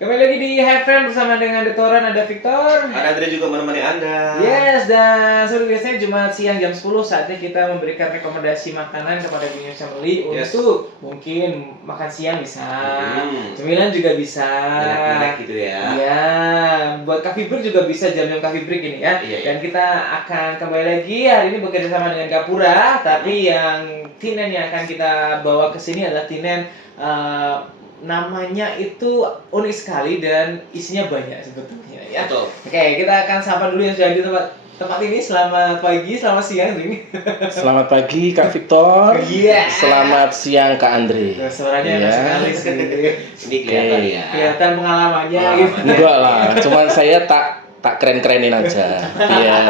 Kembali lagi di Have Friend bersama dengan Detoran, ada Victor. Ada Andre juga menemani Anda. Yes, dan seperti biasanya Jumat siang jam 10 saatnya kita memberikan rekomendasi makanan kepada Genius Family untuk mungkin makan siang bisa, cemilan juga bisa. Enak-enak gitu ya. Iya, buat coffee break juga bisa jam-jam coffee break ini ya. Iya. Dan kita akan kembali lagi hari ini bekerja sama dengan Gapura, tapi yang tinen yang akan kita bawa ke sini adalah tinen namanya itu unik sekali dan isinya banyak sebetulnya ya. Betul. Oke, kita akan sapa dulu yang sudah di tempat ini. Selamat pagi, selamat siang ini. Selamat pagi Kak Victor. Iya. Selamat siang Kak Andre. Nah, suaranya enak sekali sih. Ini kelihatan ya. Kelihatan pengalamannya gitu. Enggak lah, cuman saya tak keren-kerenin aja. Biar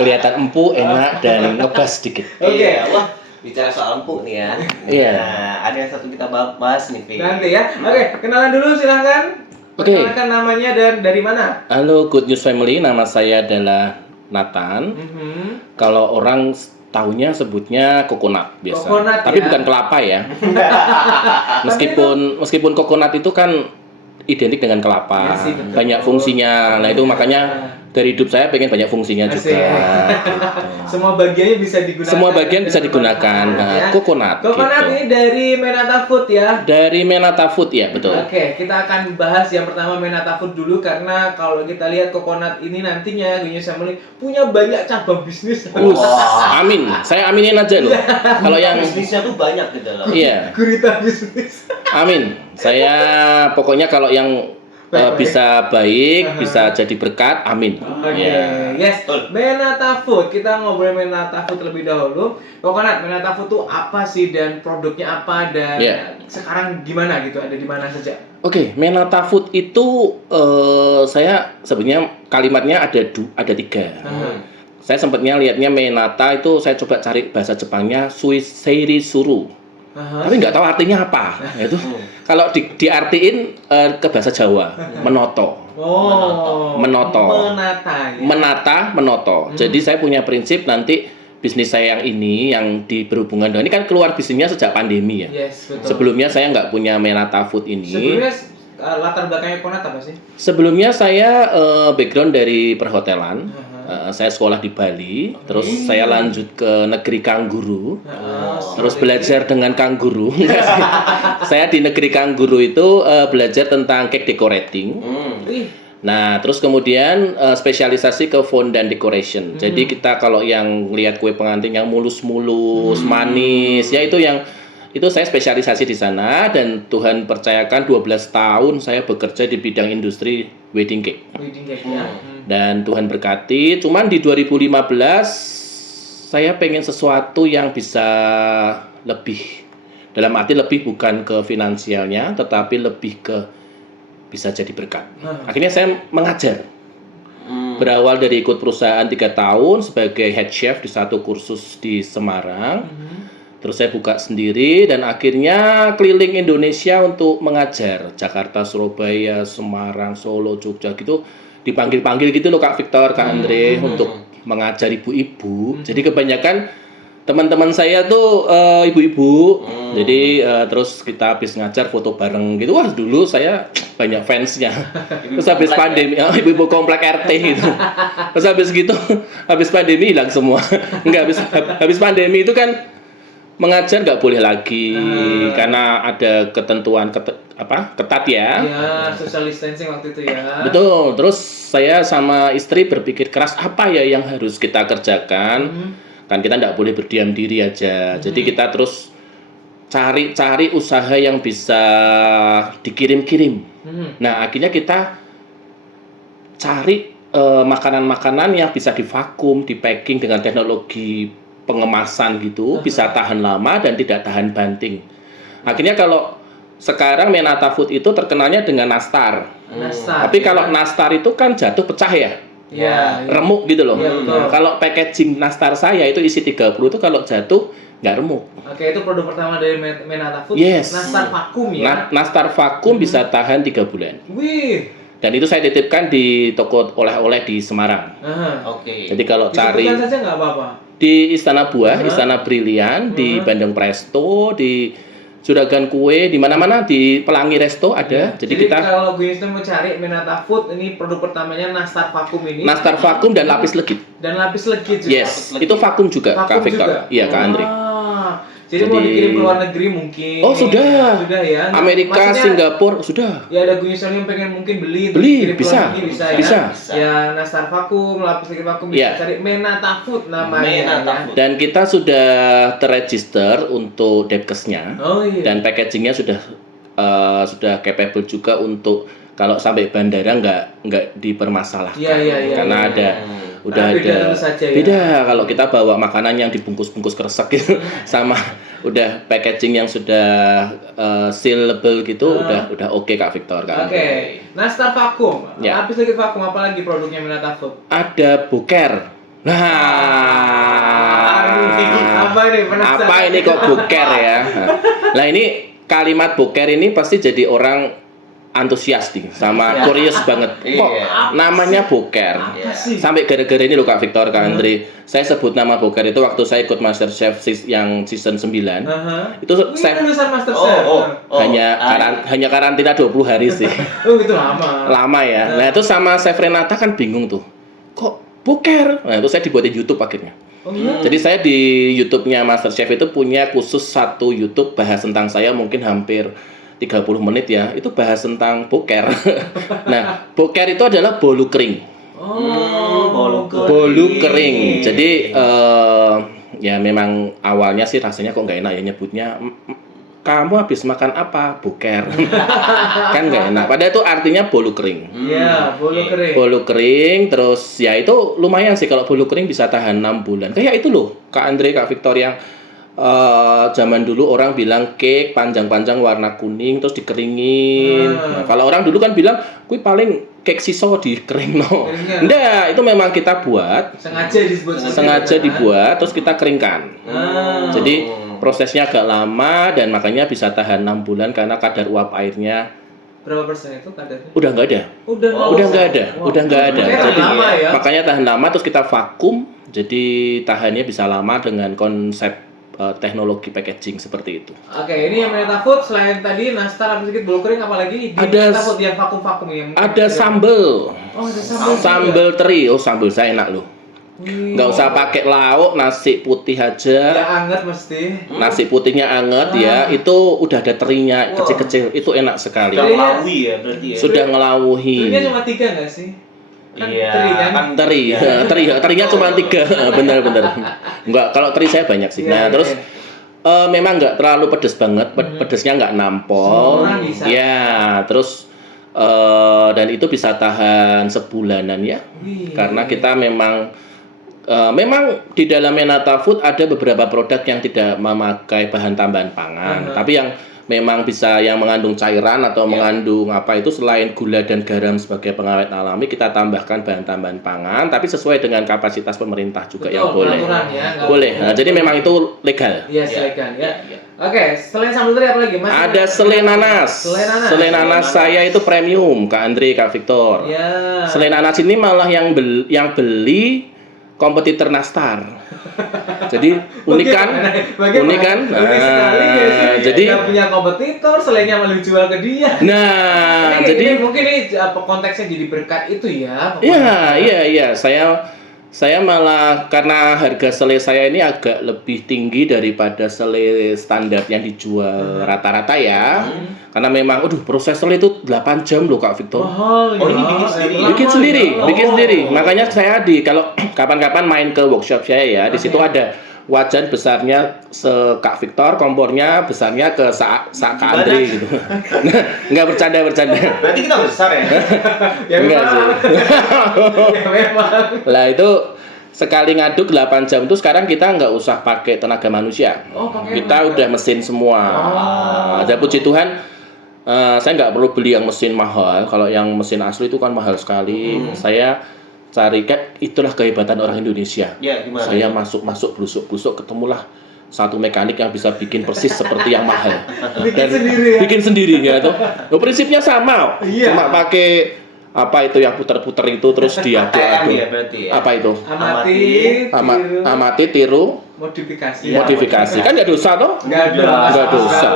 kelihatan empuk, enak dan ngebas sedikit. Oke. Iya, wah, bicara soal empuk nih ya. Iya. Nah, ada yang satu kita bahas nih, Vi. Nanti ya. Oke, kenalan dulu silahkan. Oke. Perkenalkan namanya dan dari mana? Halo Good News Family, nama saya adalah Nathan. Kalau orang tahunya sebutnya coconut biasa. Coconut, tapi ya. bukan kelapa ya. meskipun coconut itu kan identik dengan kelapa, Ya sih, betul. banyak fungsinya. Nah itu makanya dari hidup saya pengen banyak fungsinya Asik. juga. Gitu. Semua bagiannya bisa digunakan. Semua bagian bisa digunakan. Ya. Coconut. Coconut gitu. ini dari Menata Food ya. Dari Menata Food ya, betul. Oke, kita akan bahas yang pertama Menata Food dulu karena kalau kita lihat coconut ini nantinya Genius Family punya banyak cabang bisnis. Amin. Saya aminin aja loh. Kalau yang bisnisnya tuh banyak gitu loh. iya, Gurita bisnis. amin. Saya pokoknya kalau yang bisa baik, bisa jadi berkat, amin. Oke, Ya. yes. Betul. Menata Food, kita ngobrol Menata Food terlebih dahulu. Coconut, Menata Food tuh apa sih dan produknya apa dan Yeah. sekarang gimana gitu? Ada di mana saja? Oke, Menata Food itu saya sebenarnya kalimatnya ada tiga. Saya sempatnya lihatnya Menata itu saya coba cari bahasa Jepangnya Suisei Suru. Tapi nggak tahu artinya apa. Itu kalau diartiin ke bahasa Jawa, menoto. Oh, Menoto. Menata ya. Menoto. Jadi saya punya prinsip nanti bisnis saya yang ini yang berhubungan dengan ini kan keluar bisnisnya sejak pandemi ya. Yes, betul. Sebelumnya saya nggak punya Menata Food ini. Sebelumnya latar belakangnya Coconut apa sih? Sebelumnya saya background dari perhotelan. Saya sekolah di Bali, terus saya lanjut ke negeri kanguru, terus belajar dengan kanguru. Saya di negeri kanguru itu belajar tentang cake decorating. Nah, terus kemudian spesialisasi ke fondant decoration. Jadi kita kalau yang lihat kue pengantin yang mulus-mulus, manis, ya itu saya spesialisasi di sana dan Tuhan percayakan 12 tahun saya bekerja di bidang industri wedding cake. Wedding cake ya. Dan Tuhan berkati, cuman di 2015 saya pengen sesuatu yang bisa lebih, dalam arti lebih bukan ke finansialnya, tetapi lebih ke bisa jadi berkat. Akhirnya saya mengajar. Berawal dari ikut perusahaan 3 tahun sebagai head chef di satu kursus di Semarang. Terus saya buka sendiri dan akhirnya keliling Indonesia untuk mengajar. Jakarta, Surabaya, Semarang, Solo, Jogja gitu. Dipanggil-panggil gitu loh Kak Victor, Kak Andre untuk mengajar ibu-ibu. Jadi kebanyakan teman-teman saya tuh ibu-ibu. Jadi terus kita habis ngajar foto bareng gitu. Wah, dulu saya banyak fansnya. Terus habis pandemi, ibu-ibu komplek RT gitu. Terus habis pandemi hilang semua. Enggak, habis pandemi itu kan mengajar nggak boleh lagi karena ada ketentuan ketat ya. Iya, social distancing waktu itu ya. Betul. Terus saya sama istri berpikir keras apa ya yang harus kita kerjakan. Kan kita nggak boleh berdiam diri aja. Jadi kita terus cari usaha yang bisa dikirim-kirim. Nah, akhirnya kita cari makanan-makanan yang bisa divakum, dipacking dengan teknologi pengemasan gitu, bisa tahan lama dan tidak tahan banting. Akhirnya kalau sekarang Menata Food itu terkenalnya dengan nastar. Tapi kalau nastar itu kan jatuh pecah ya. Iya. Remuk gitu loh. Iya, betul. Kalau packaging nastar saya itu isi 30 itu kalau jatuh nggak remuk. Oke, itu produk pertama dari Menata Food. Yes. Nastar vakum ya. Nastar vakum bisa tahan 3 bulan. Wih. Dan itu saya titipkan di toko oleh-oleh di Semarang. Oke. Jadi kalau cari Disebutkan saja nggak apa-apa. di Istana Buah, Istana Brilian, di Bandeng Presto, di Juragan Kue, di mana-mana di Pelangi Resto ada. Jadi kita kalau gue mau cari Menata Food, ini produk pertamanya Nastar Vakum ini. nastar vakum dan lapis legit. Dan lapis legit juga. Yes, itu vakum juga, Kak Victor. Iya, Kak Andri. Jadi mau dikirim ke luar negeri mungkin. Oh, sudah. Sudah ya. Amerika, Maksudnya, Singapura sudah. ya ada Gunyosan yang pengen mungkin beli Beli, kirim ke bisa. luar negeri, bisa ya. Bisa. Ya Nastar Vakum, lapis legit vakum bisa Iya. cari Menata Food namanya. Menata ya. Food. Dan kita sudah terregister untuk Depkesnya. Oh iya. Dan packagingnya sudah capable juga untuk kalau sampai bandara nggak dipermasalahkan. Iya. Karena ada udah beda ada tentu saja ya. beda kalau kita bawa makanan yang dibungkus-bungkus kresek gitu sama udah packaging yang sudah sealable gitu udah oke Kak Victor kan. Oke. Nastar Vakum. Ya. Lapis legit vakum, apalagi produknya Menata Food? Ada boker. Nah, Apa nih? Penasaran. apa ini kok boker ya? Nah ini kalimat boker ini pasti jadi orang antusias nih sama curious banget. Kok Iya. namanya boker? Apa sih? Sampai gara-gara ini loh Kak Victor, Kak Andri. Saya sebut nama boker itu waktu saya ikut MasterChef yang season 9. Itu Ini saya lulusan Master Chef. hanya karantina 20 hari sih. Oh gitu lama. Lama ya. Nah, itu sama Chef Renata kan bingung tuh. Kok boker? Nah, itu saya dibuatin YouTube akhirnya. Oh iya. Jadi saya di YouTube-nya MasterChef itu punya khusus satu YouTube bahas tentang saya mungkin hampir 30 menit ya. Itu bahas tentang boker. Nah, boker itu adalah bolu kering. Oh, Bolu kering. Jadi ya memang awalnya sih rasanya kok nggak enak ya nyebutnya. Kamu habis makan apa? Boker. Kan nggak enak. Padahal itu artinya bolu kering. Iya, bolu kering. Bolu kering, terus ya itu lumayan sih kalau bolu kering bisa tahan 6 bulan. Kayak itu loh, Kak Andre, Kak Victor yang zaman dulu orang bilang cake panjang-panjang warna kuning terus dikeringin. Nah, kalau orang dulu kan bilang, "Kuwi paling cake siso dikeringno." Enggak, itu memang kita buat. Sengaja disebut Sengaja dibuat terus kita keringkan. Jadi prosesnya agak lama dan makanya bisa tahan 6 bulan karena kadar uap airnya berapa persen itu kadarnya? udah nggak ada. Udah nggak ada. Udah nggak ada. Makanya Jadi lama ya. makanya tahan lama terus kita vakum. Jadi tahannya bisa lama dengan konsep teknologi packaging seperti itu. Oke, ini yang Menata Food selain tadi nastar apa sedikit bolu kering apalagi di Ada Menata Food yang vakum-vakum yang Ada sambel. Oh, ada sambal. Sambel teri. Oh, sambel saya enak loh. Nggak usah pakai lauk, nasi putih Ya aja. anget mesti. Nasi putihnya anget ya. Itu udah ada terinya kecil-kecil. Itu enak sekali. Sudah melawui ya berarti ya. Sudah ngelawuhi. Terinya cuma 3 nggak sih? Kan Iya, teri kan? kan Terinya cuma 3. Bener-bener. Enggak, kalau teri saya banyak sih. Iya, Nah, iya, terus iya. memang nggak terlalu pedes banget. Pedesnya nggak nampol. Semua orang bisa. Ya, terus dan itu bisa tahan sebulanan ya. Wih. Karena kita memang di dalam Menata Food ada beberapa produk yang tidak memakai bahan tambahan pangan, tapi yang memang bisa yang mengandung cairan atau mengandung apa itu selain gula dan garam sebagai pengawet alami kita tambahkan bahan tambahan pangan, tapi sesuai dengan kapasitas pemerintah juga. Betul, yang boleh. peraturan ya, nggak Boleh. boleh. Nah, jadi memang itu legal. Iya, silakan ya. Oke, selain sambal teri apa lagi? Mas? Ada selai nanas. Selai nanas saya itu premium, Kak Andre, Kak Victor. Ya. Selai nanas ini malah yang beli kompetitor nastar. Jadi unik kan? Unik kan? Unik sekali ya sih. Jadi nggak punya kompetitor, selainnya malah dijual ke dia. nah, Ini jadi mungkin ini apa konteksnya jadi berkat itu ya. iya. Saya malah karena harga selai saya ini agak lebih tinggi daripada selai standar yang dijual rata-rata ya. Karena memang proses selai itu 8 jam loh Kak Victor. Mahal Oh, ya. ini bikin sendiri? Bikin sendiri. Makanya saya kalau kapan-kapan main ke workshop saya ya, di situ ada wajan besarnya Kak Victor, kompornya besarnya ke Kak Andri gitu. Nggak bercanda. Berarti kita besar ya. Ya Enggak memang. sih. Ya memang. Lah itu sekali ngaduk 8 jam itu sekarang kita nggak usah pakai tenaga manusia. Oh, pakai Kita tenaga. udah mesin semua. Nah, puji Tuhan saya nggak perlu beli yang mesin mahal. Kalau yang mesin asli itu kan mahal sekali. Saya cari itulah kehebatan orang Indonesia. Ya, gimana? Saya masuk blusuk ketemulah satu mekanik yang bisa bikin persis seperti yang mahal. Bikin sendiri ya. Bikin sendiri ya tuh. Prinsipnya sama. Iya. Cuma pakai apa itu yang puter-puter itu terus diaduk-aduk. ya berarti ya. Apa itu? Amati, tiru, modifikasi. Kan nggak dosa toh? Nggak dosa.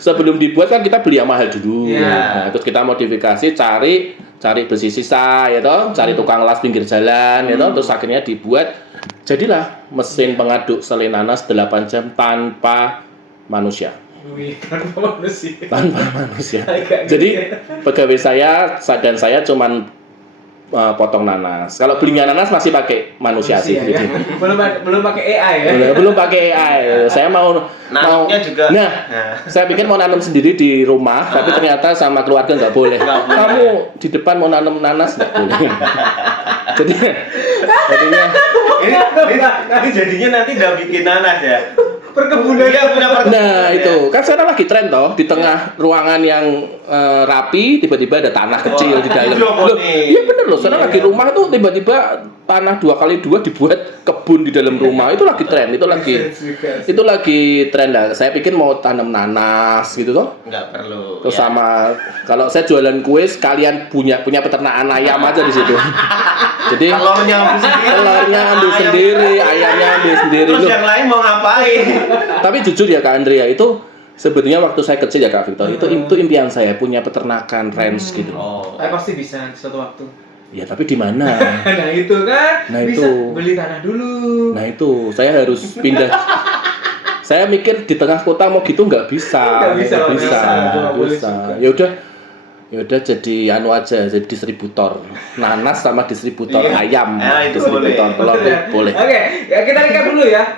Sebelum dibuat kan kita beli yang mahal dulu. Nah, terus kita modifikasi, cari besi sisa, ya toh, cari tukang las pinggir jalan, ya toh, terus akhirnya dibuat. Jadilah mesin pengaduk selai nanas 8 jam tanpa manusia. Tanpa manusia. Jadi pegawai saya dan saya cuman potong nanas. Kalau belinya nanas masih pakai manusia sih. Ya. Belum pakai AI ya. Belum pakai AI. Saya mau juga. Nah, saya pikir mau nanam sendiri di rumah, tapi ternyata sama keluarga nggak boleh. Kamu di depan mau nanam nanas nggak boleh. Jadinya ini jadinya nanti udah bikin nanas ya. Perkebunan. Nah itu kan sekarang lagi tren toh, di tengah ruangan yang rapi tiba-tiba ada tanah kecil di dalam. Loh, iya bener loh, sekarang lagi rumah tuh tiba-tiba tanah 2x2 dibuat kebun di dalam rumah. Itu lagi tren, itu lagi tren lah. Saya pikir mau tanam nanas gitu toh. Nggak perlu. Terus sama kalau saya jualan kue sekalian punya peternakan ayam aja di situ. Jadi telurnya ambil sendiri, ayamnya ambil sendiri. Terus yang lain mau ngapain? Tapi jujur ya Kak Andrea, itu sebetulnya waktu saya kecil ya Kak Victor, itu impian saya punya peternakan ranch gitu. Saya pasti bisa suatu waktu. Ya tapi di mana? Nah itu kan, bisa beli tanah dulu. Nah itu, saya harus pindah. Saya mikir di tengah kota mau gitu nggak bisa. Ya udah jadi aja, jadi distributor nanas sama distributor ayam, distributor telur boleh. Oke, kita recap dulu ya.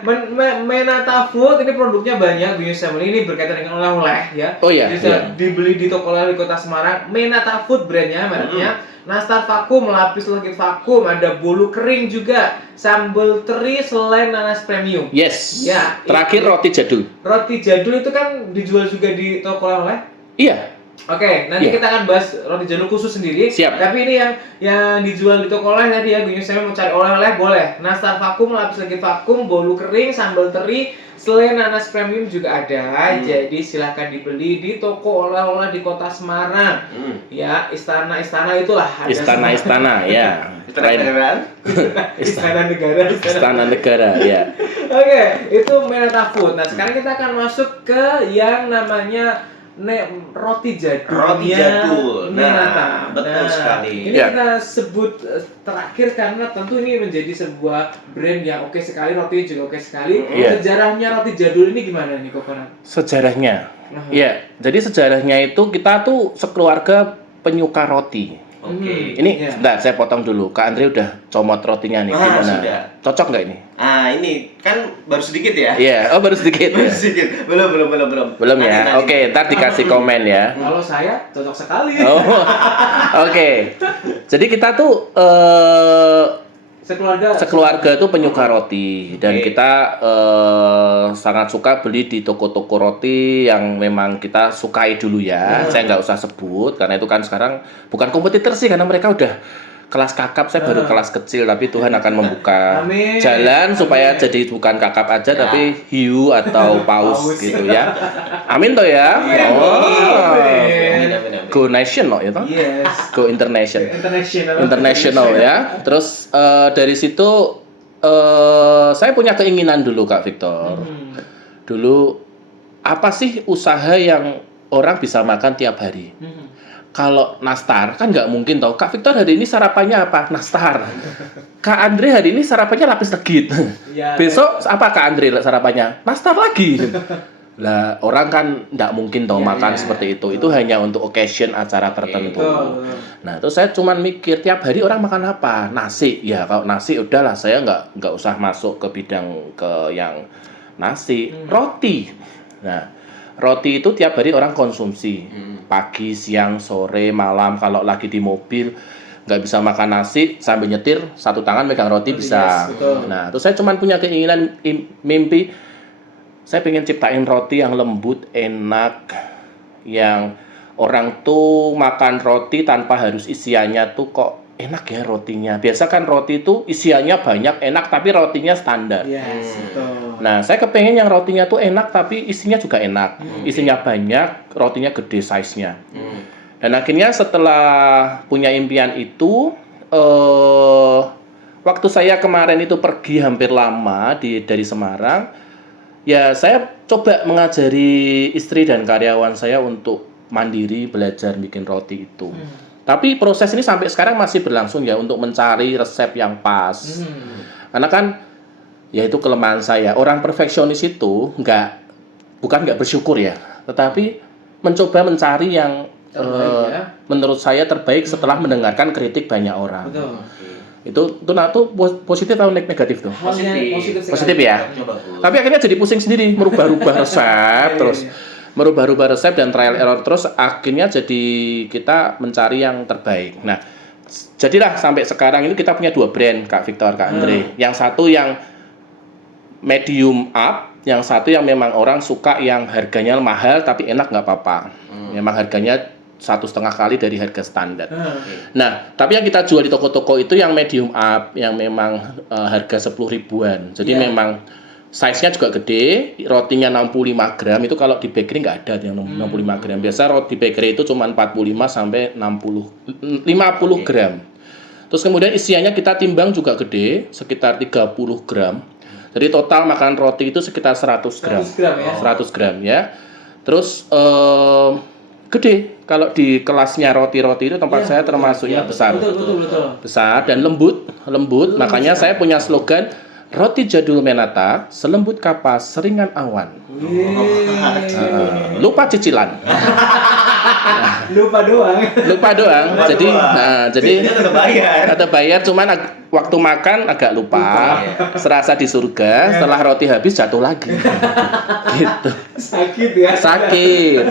Menata Food ini produknya banyak, Genius Family ini berkaitan dengan oleh-oleh ya. Oh iya. Bisa dibeli di toko oleh di Kota Semarang. Menata Food brandnya, mereknya. Nastar vakum, lapis legit vakum, ada bolu kering juga, sambal teri, selai nanas premium. Yes. Ya. Terakhir roti jadul. Roti jadul itu kan dijual juga di toko oleh-oleh? Iya. Oke, nanti kita akan bahas roti jadul khusus sendiri. Siap. Tapi ini yang dijual di toko oleh tadi ya, Genius Family mau cari oleh-oleh boleh. Nastar vakum, lapis legit vakum, bolu kering, sambal teri, selai nanas premium juga ada. Jadi silahkan dibeli di toko oleh-oleh di Kota Semarang. Ya, istana itulah. Istana ya. Istana negara ya. Oke, itu Menata Food. Nah, sekarang kita akan masuk ke yang namanya roti jadul. Nah, betul sekali. Ini kita sebut terakhir karena tentu ini menjadi sebuah brand yang oke sekali, rotinya juga oke sekali. Sejarahnya roti jadul ini gimana nih Kokonan? Sejarahnya, ya. Jadi sejarahnya itu kita tuh sekeluarga penyuka roti. Ini sebentar saya potong dulu. Kak Andre udah comot rotinya nih. Gimana? Sudah. Cocok nggak ini? Ini kan baru sedikit ya? Iya, baru sedikit. Belum. Belum ya. Oke, ntar dikasih komen ya. Kalau saya cocok sekali. Oke. Jadi kita tuh sekeluarga tuh penyuka roti dan kita sangat suka beli di toko-toko roti yang memang kita sukai dulu ya. Saya nggak usah sebut karena itu kan sekarang bukan kompetitor sih karena mereka udah kelas kakap, saya baru kelas kecil, tapi Tuhan akan membuka jalan supaya jadi bukan kakap aja tapi hiu atau paus gitu ya. Amin toh ya. Go national ya toh? Yes. Go international ya. Terus dari situ saya punya keinginan dulu Kak Victor. Dulu apa sih usaha yang orang bisa makan tiap hari? Kalau nastar kan nggak mungkin tau. Kak Victor hari ini sarapannya apa? Nastar. Kak Andre hari ini sarapannya lapis legit. Besok apa Kak Andre sarapannya? Nastar lagi. Lah orang kan nggak mungkin tau makan seperti itu. Itu hanya untuk occasion acara tertentu. Nah terus saya cuman mikir tiap hari orang makan apa? Nasi. Ya kalau nasi udahlah saya nggak usah masuk ke bidang ke yang nasi. Roti. Nah roti itu tiap hari orang konsumsi. Pagi, siang, sore, malam. Kalau lagi di mobil nggak bisa makan nasi sambil nyetir satu tangan megang roti bisa. Nah terus saya cuman punya keinginan mimpi saya pengen ciptain roti yang lembut, enak, yang orang tuh makan roti tanpa harus isiannya tuh kok enak ya rotinya. Biasa kan roti itu isiannya banyak, enak, tapi rotinya standar. Nah, saya kepengen yang rotinya tuh enak, tapi isinya juga enak. Isinya banyak, rotinya gede size-nya. Dan akhirnya setelah punya impian itu, waktu saya kemarin itu pergi hampir lama dari Semarang, ya saya coba mengajari istri dan karyawan saya untuk mandiri belajar bikin roti itu. Tapi proses ini sampai sekarang masih berlangsung ya untuk mencari resep yang pas. Karena kan ya itu kelemahan saya. Orang perfeksionis itu bukan nggak bersyukur ya, tetapi mencoba mencari yang menurut saya terbaik setelah mendengarkan kritik banyak orang. Betul. Itu positif atau negatif tuh? Positif ya. Coba. Tapi akhirnya jadi pusing sendiri, merubah-rubah resep terus. Merubah-rubah resep dan trial error terus, akhirnya jadi kita mencari yang terbaik. Nah, jadilah sampai sekarang ini kita punya 2 brand, Kak Victor, Kak Andre. Yang satu yang medium up, yang satu yang memang orang suka yang harganya mahal tapi enak nggak apa-apa. Memang harganya 1,5 kali dari harga standar. Nah, tapi yang kita jual di toko-toko itu yang medium up, yang memang harga 10 ribuan. Jadi memang size-nya juga gede, rotinya 65 gram, itu kalau di bakery nggak ada yang 65 gram. Biasa roti bakery itu cuma 45 sampai 50 gram. Terus kemudian isiannya kita timbang juga gede, sekitar 30 gram. Jadi total makan roti itu sekitar 100 gram. 100 gram ya. 100 gram ya. Terus gede. Kalau di kelasnya roti-roti itu tempat saya termasuknya besar. Betul. Besar dan lembut. Makanya saya punya slogan roti jadul Menata, selembut kapas, seringan awan. Lupa cicilan. Lupa doang. Jadi tetap bayar. kata bayar, cuman waktu makan agak lupa. Serasa di surga, setelah roti habis jatuh lagi. Gitu. Sakit ya. Sakit.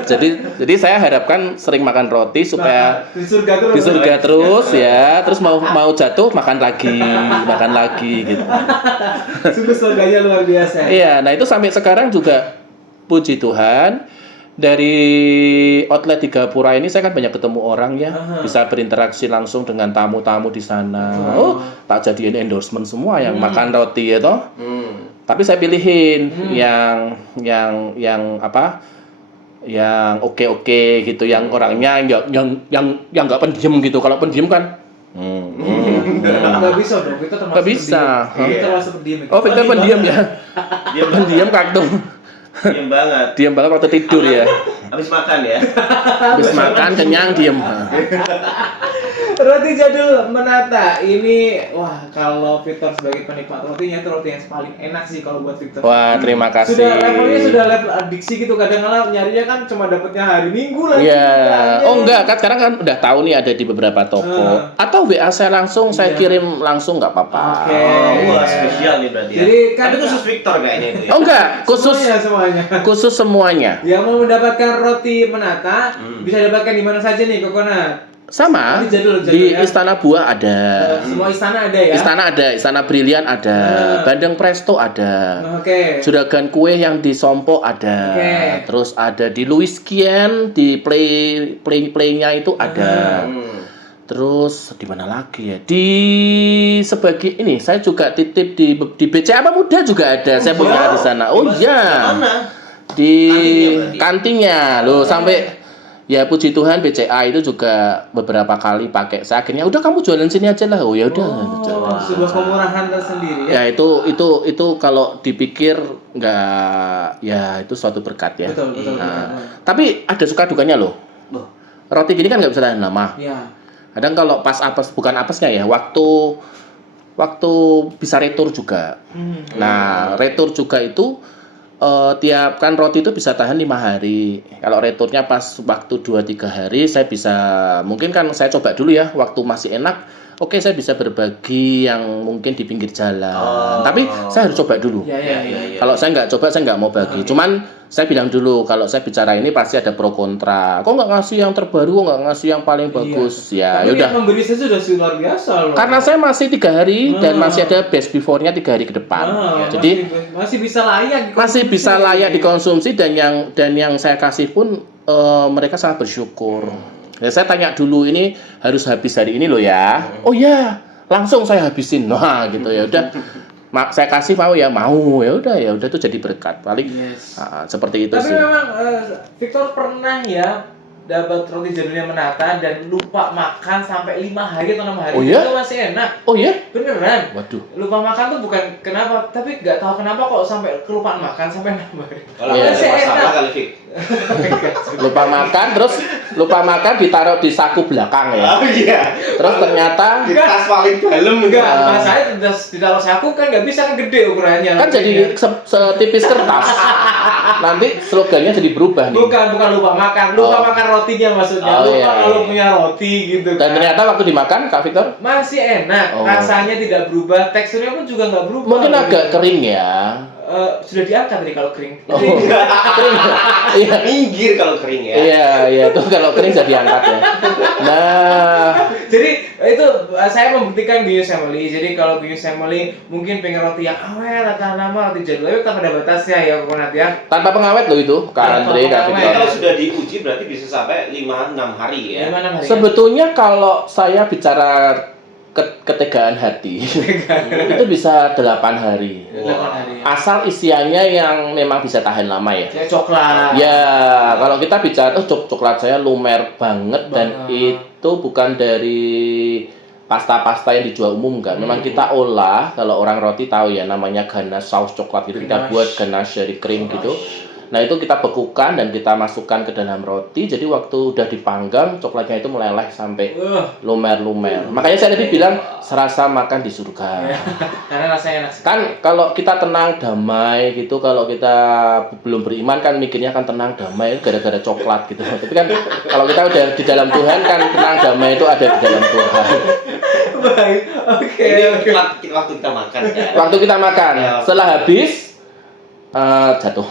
Jadi saya harapkan sering makan roti supaya di surga di surga terus ya. Terus mau jatuh makan lagi gitu. Sungguh surganya luar biasa. Iya, nah itu sampai sekarang juga puji Tuhan dari outlet di Gapura ini saya kan banyak ketemu orang ya, bisa berinteraksi langsung dengan tamu-tamu di sana. Tak jadiin endorsement semua yang makan roti ya toh. Tapi saya pilihin yang apa? Yang oke gitu, yang orangnya yang nggak pendiam gitu. Kalau pendiam kan Nggak bisa dong, kita termasuk nggak bisa. Kita termasuk pendiam. Oh, Victor pendiam ya. Dia Pendiam kaktung. diam banget. Diam banget waktu tidur ya. Habis makan ya. Habis makan kenyang diem. Roti jadul Menata ini, wah kalau Victor sebagai penikmat rotinya itu roti yang paling enak sih kalau buat Victor. Wah, terima kasih. Sudah level adiksi gitu, kadang-kadang nyarinya kan cuma dapatnya hari Minggu lagi. Iya. Oh enggak, kan sekarang kan udah tahu nih ada di beberapa toko. Atau WA saya langsung, saya kirim langsung nggak apa-apa. Oke. Wah, spesial nih berarti ya. Jadi kan Tapi khusus Victor kayaknya itu ya. Oh enggak, semuanya. khusus semuanya. Yang mau mendapatkan roti Menata bisa dapatkan di mana saja nih, Kokonat? Sama. Roti jadul Di ya? Istana Buah ada. Semua istana ada ya? Istana ada, Istana Brilian ada, Bandeng Presto ada. Oke. Juragan Kue yang di Sompo ada. Oke. Terus ada di Louis Kian, di Play-nya itu ada. Terus di mana lagi ya? Di sebagai ini saya juga titip di BCA apa Muda juga ada. Saya punya di sana. Oh iya. Mana? Di kantinnya loh, sampai ya puji Tuhan BCA itu juga beberapa kali pakai. Saya akhirnya udah kamu jualan sini aja lah. Oh ya udah. Sebuah kemurahan tersendiri ya. Ya itu kalau dipikir nggak, ya itu suatu berkat ya. Betul. Nah, tapi ada suka dukanya loh. Roti gini kan nggak bisa tahan lama. Iya. Kadang kalau pas apes, bukan apesnya ya, waktu bisa retur juga. Nah, retur juga itu tiap kan roti itu bisa tahan 5 hari. Kalau returnya pas waktu 2-3 hari, saya bisa, mungkin kan saya coba dulu ya, waktu masih enak. Oke, saya bisa berbagi yang mungkin di pinggir jalan. Tapi saya harus coba dulu. Iya. Kalau saya nggak coba, saya nggak mau bagi. Cuman saya bilang dulu, kalau saya bicara ini pasti ada pro kontra. Kok nggak ngasih yang terbaru, kok nggak ngasih yang paling bagus? Ya, Tapi yaudah. yang memberi saya sudah luar biasa loh. Karena saya masih 3 hari dan masih ada best before-nya 3 hari ke depan. Jadi masih bisa layak. masih bisa layak dikonsumsi, dan yang saya kasih pun mereka sangat bersyukur. Ya, saya tanya dulu, ini harus habis hari ini loh ya. Oh ya, langsung saya habisin. Nah, gitu ya udah. Saya kasih mau ya udah itu jadi berkat paling. Seperti itu Tapi sih. memang Victor pernah ya dapat roti jadulnya menata dan lupa makan sampai 5 hari atau 6 hari, Oh, iya? itu masih enak. Oh iya? Beneran. Waduh. Lupa makan tuh bukan kenapa, tapi nggak tahu kenapa kok sampai kelupaan makan sampai 6 hari. Kalau Iya. ada Masih masalah enak. kali Fik. Lupa makan, terus lupa makan ditaruh di saku belakang ya. Oh iya. Terus ternyata Di tas paling dalam Enggak, enggak. masalahnya di dalam saku kan nggak bisa kan gede ukurannya. kan jadi setipis kertas. Nanti slogannya jadi berubah nih. bukan lupa makan, lupa Oh. makan rotinya maksudnya. Oh, Lupa iya, kalau iya. punya roti gitu Dan kan. ternyata waktu dimakan, Kak Victor, Masih enak, Oh. rasanya tidak berubah, teksturnya pun juga nggak berubah. mungkin agak gitu. kering ya. Sudah diangkat tadi kalau kering. Oh. Kering. Iya. Minggir kalau kering ya. Iya, iya itu kalau kering jadi angkat ya. Nah, Jadi itu saya membuktikan Genius Family. Jadi kalau Genius Family mungkin pengen roti yang awet, tahan lama, roti jadul, tapi tetap ada batasnya ya Kokonat ya. tanpa pengawet loh itu, Kak Tanpa Andre, Kak pengawet. Victor. Kalau sudah diuji berarti bisa sampai 5-6 hari ya. Gimana hari? Sebetulnya kalau saya bicara ketegaan hati, itu bisa 8 hari. 8 hari. Ya. Asal isiannya yang memang bisa tahan lama ya. Kayak coklat. Ya, kalau kita bicara coklat saya lumer banget dan Banget. itu bukan dari pasta-pasta yang dijual umum kan. Memang kita olah, kalau orang roti tahu ya namanya ganache saus coklat gitu. Kita Ganache. buat ganache dari krim gitu. Nah, itu kita bekukan dan kita masukkan ke dalam roti. Jadi waktu udah dipanggang, coklatnya itu meleleh sampai lumer-lumer. Makanya saya tadi bilang serasa makan di surga. Ya. Karena rasanya enak sekali. Kan kalau kita tenang damai gitu, kalau kita belum beriman kan mikirnya kan tenang damai gara-gara coklat gitu. Tapi kan kalau kita udah di dalam Tuhan kan tenang damai itu ada di dalam Tuhan. Baik. Oke. Ini waktu kita makan ya. Waktu kita makan, Ya. setelah habis jatuh.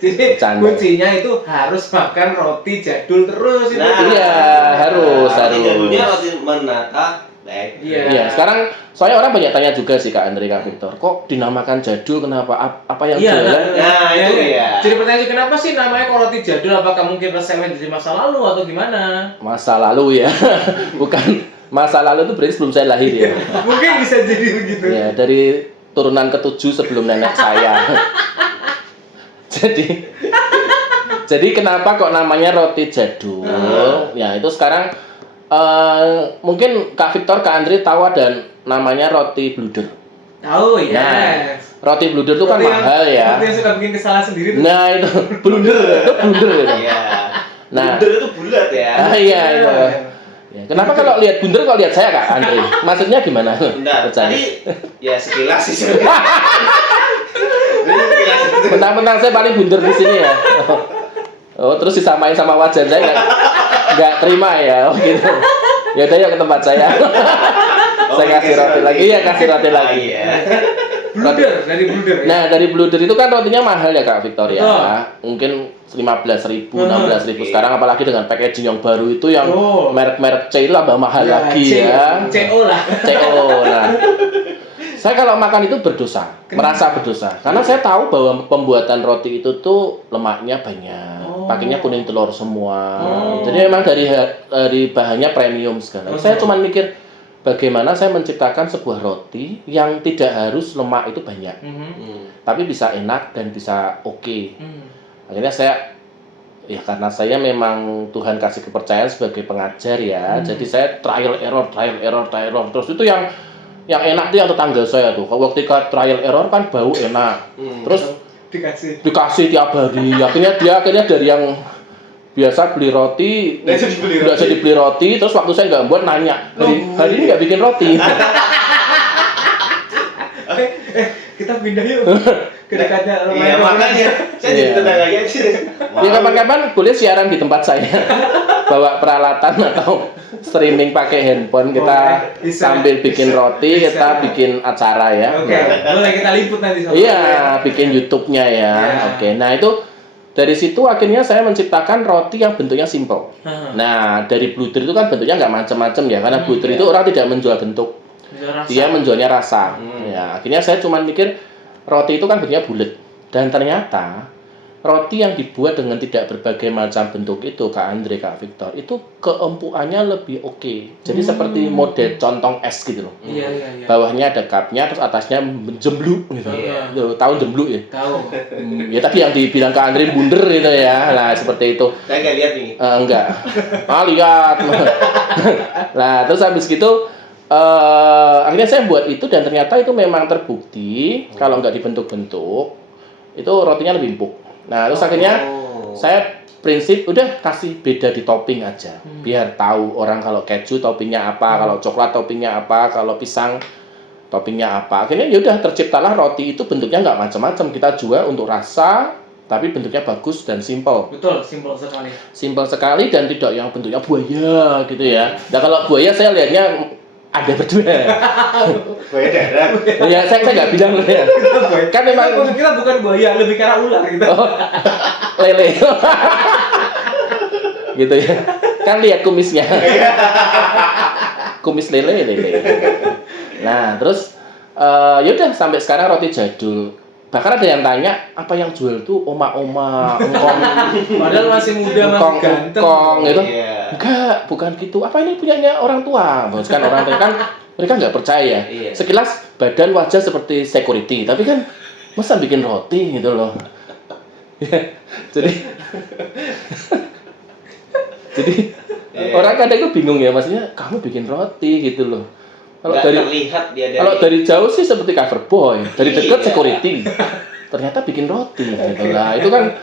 Jadi Bercanda. kuncinya itu harus makan roti jadul terus itu. Nah, Iya, harus. Jadulnya roti menata baik. Iya. Iya, sekarang soalnya orang banyak tanya juga sih Kak Andre, Kak Victor, kok dinamakan jadul, kenapa? Apa yang Iya, jualan? Nah, itu ya. Jadi pertanyaan kenapa sih namanya kok roti jadul? Apakah mungkin resepnya dari masa lalu atau gimana? Masa lalu ya, bukan masa lalu itu berarti sebelum saya lahir ya. Mungkin bisa jadi begitu. Ya, dari turunan ke-7 sebelum nenek saya. Jadi kenapa kok namanya roti jadul? Ya, itu sekarang mungkin Kak Victor, Kak Andre tahu ada namanya roti bluder. Tahu ya. Nah, roti bluder itu kan mahal ya. Roti yang suka bikin kesalahan sendiri tuh. Nah, itu blunder gitu. Iya. Nah. Blunder itu bulat ya. Iya, iya. Ya, kenapa kalau lihat blunder kok lihat saya Kak Andre? Maksudnya gimana? Bentar, Bercanda. tadi ya sekilas sih sebenarnya. Ini sekilas itu. Mentang-mentang saya paling blunder di sini ya. Oh, terus disamain sama wajah saya nggak terima ya, oh gitu. Ya udah yuk ke tempat saya. Saya kasih roti lagi, ya kasih roti lagi. Iya. Bluder, dari bluder ya. Nah, dari bluder itu kan rotinya mahal ya Kak Victor ya. Betul. Mungkin 15.000, 16.000 sekarang, apalagi dengan packaging yang baru itu yang Oh. merek-merek C itu tambah mahal Ya, lagi ya. CO lah. CO. Nah, saya kalau makan itu berdosa, merasa berdosa. Karena saya tahu bahwa pembuatan roti itu tuh lemaknya banyak, Oh. pakainya kuning telur semua. Oh. Jadi memang dari bahannya premium segala. Saya cuma mikir bagaimana saya menciptakan sebuah roti yang tidak harus lemak itu banyak, tapi bisa enak dan bisa oke. Akhirnya saya, ya karena saya memang Tuhan kasih kepercayaan sebagai pengajar ya, jadi saya trial error, terus itu yang enak tuh yang tetangga saya tuh. Kalau ketika trial error kan bau enak, terus dikasih tiap hari. Akhirnya dari yang biasa beli roti, nggak jadi beli roti, terus waktu saya nggak buat nanya, hari ini nggak bikin roti. Kita pindah yuk ke dekatnya rumah. Iya, makanya saya jadi Iya. tetangganya sih. Ya kapan-kapan boleh siaran di tempat saya, bawa peralatan atau streaming pakai handphone, kita Boleh, bisa. sambil bikin roti, Bisa. kita bikin acara ya. Oke, boleh kita liput nanti sama. Iya, bikin YouTube-nya ya. Ya. Oke, nah itu dari situ akhirnya saya menciptakan roti yang bentuknya simple. Nah, dari bluder itu kan bentuknya nggak macam-macam ya, karena bluder itu orang tidak menjual bentuk, dia menjualnya rasa. Ya, akhirnya saya cuma mikir roti itu kan bentuknya bulat, dan ternyata roti yang dibuat dengan tidak berbagai macam bentuk itu, Kak Andre, Kak Victor, itu keempuannya lebih oke. Jadi seperti model contong es gitu loh. Iya. Bawahnya ada cupnya, terus atasnya jembluk gitu. Iya. Tuh, tahu jembluk ya? Tahu. Ya tapi yang dibilang Kak Andre bunder gitu ya. Nah, seperti itu. Saya nggak lihat nih. Enggak. Lihat. Nah, terus habis gitu akhirnya saya buat itu dan ternyata itu memang terbukti kalau nggak dibentuk-bentuk itu rotinya lebih empuk. Nah, terus akhirnya saya prinsip udah kasih beda di topping aja. Biar tahu orang kalau keju toppingnya apa, kalau coklat toppingnya apa, kalau pisang toppingnya apa. Akhirnya ya udah terciptalah roti itu bentuknya nggak macam-macam. Kita jual untuk rasa tapi bentuknya bagus dan simple. Betul, simpel sekali. Simpel sekali dan tidak yang bentuknya buaya gitu ya. Nah, kalau buaya saya lihatnya ada berdua. Buaya darat. Ya, saya nggak bilang loh ya. Kan memang kita bukan buaya, lebih karena ular gitu. oh, lele. Gitu ya. Kan lihat kumisnya. Kumis lele. Nah, terus yaudah sampai sekarang roti jadul. Bahkan ada yang tanya, apa yang jual tuh oma-oma, engkong, Padahal masih muda, masih ganteng. engkong gitu. Iya. Enggak, bukan gitu. Apa ini punyanya orang tua? Kan orang tua kan mereka nggak percaya. Iya. Sekilas badan wajah seperti security, tapi kan masa bikin roti gitu loh. jadi jadi Iya. orang kadang itu bingung ya, maksudnya kamu bikin roti gitu loh. Kalau Nggak dari terlihat dia dari. kalau dari jauh sih seperti cover boy, dari dekat Iya. security. Ternyata bikin roti gitu lah. Itu kan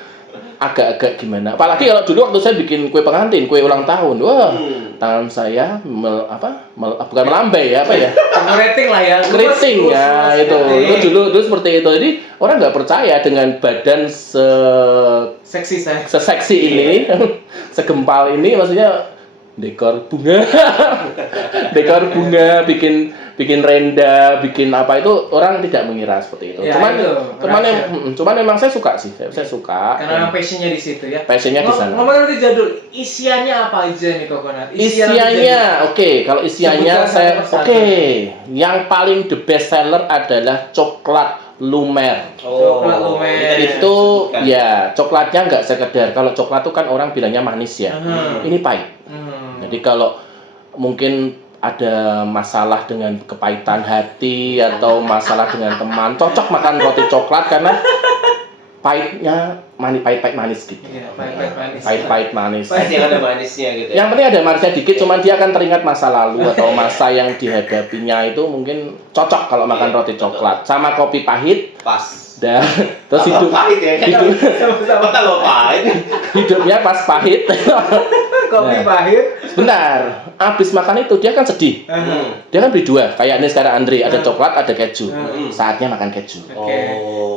agak-agak gimana. Apalagi kalau dulu waktu saya bikin kue pengantin, kue ulang tahun. Wah, tangan saya bukan melambai ya, apa ya? Keriting lah ya. Keriting ya itu. Itu dulu seperti itu. Jadi orang nggak percaya dengan badan Seksi saya. seseksi ini, segempal ini, maksudnya dekor bunga, bikin renda, bikin apa itu orang tidak mengira seperti itu. Ya, cuman memang saya suka sih, saya suka. Karena passionnya di situ ya. Passionnya di sana. Ngomong roti jadul, isiannya apa aja nih Coconut? Isiannya, oke. Kalau isiannya Sebutkan saya, satu persatu. oke. Yang paling the best seller adalah coklat lumer. Coklat lumer. Itu ya coklatnya nggak sekedar. Kalau coklat itu kan orang bilangnya manis ya. Ini pahit. Jadi kalau mungkin ada masalah dengan kepahitan hati atau masalah dengan teman, cocok makan roti coklat karena pahitnya pahit-pahit manis gitu. Iya, pahit-pahit manis. Pahit-pahit manis. Pasti ada manisnya gitu. Yang penting ada manisnya dikit, cuman dia akan teringat masa lalu atau masa yang dihadapinya itu mungkin cocok kalau makan roti coklat. Sama kopi pahit Pas. dan terus Tambah pahit ya. Sama-sama. Tambah pahit. hidupnya pas pahit. Kopi Nah. pahit. Benar, habis makan itu dia kan sedih. Dia kan beli dua, kayak ini sekarang Andre, ada coklat, ada keju. Saatnya makan keju. Oke.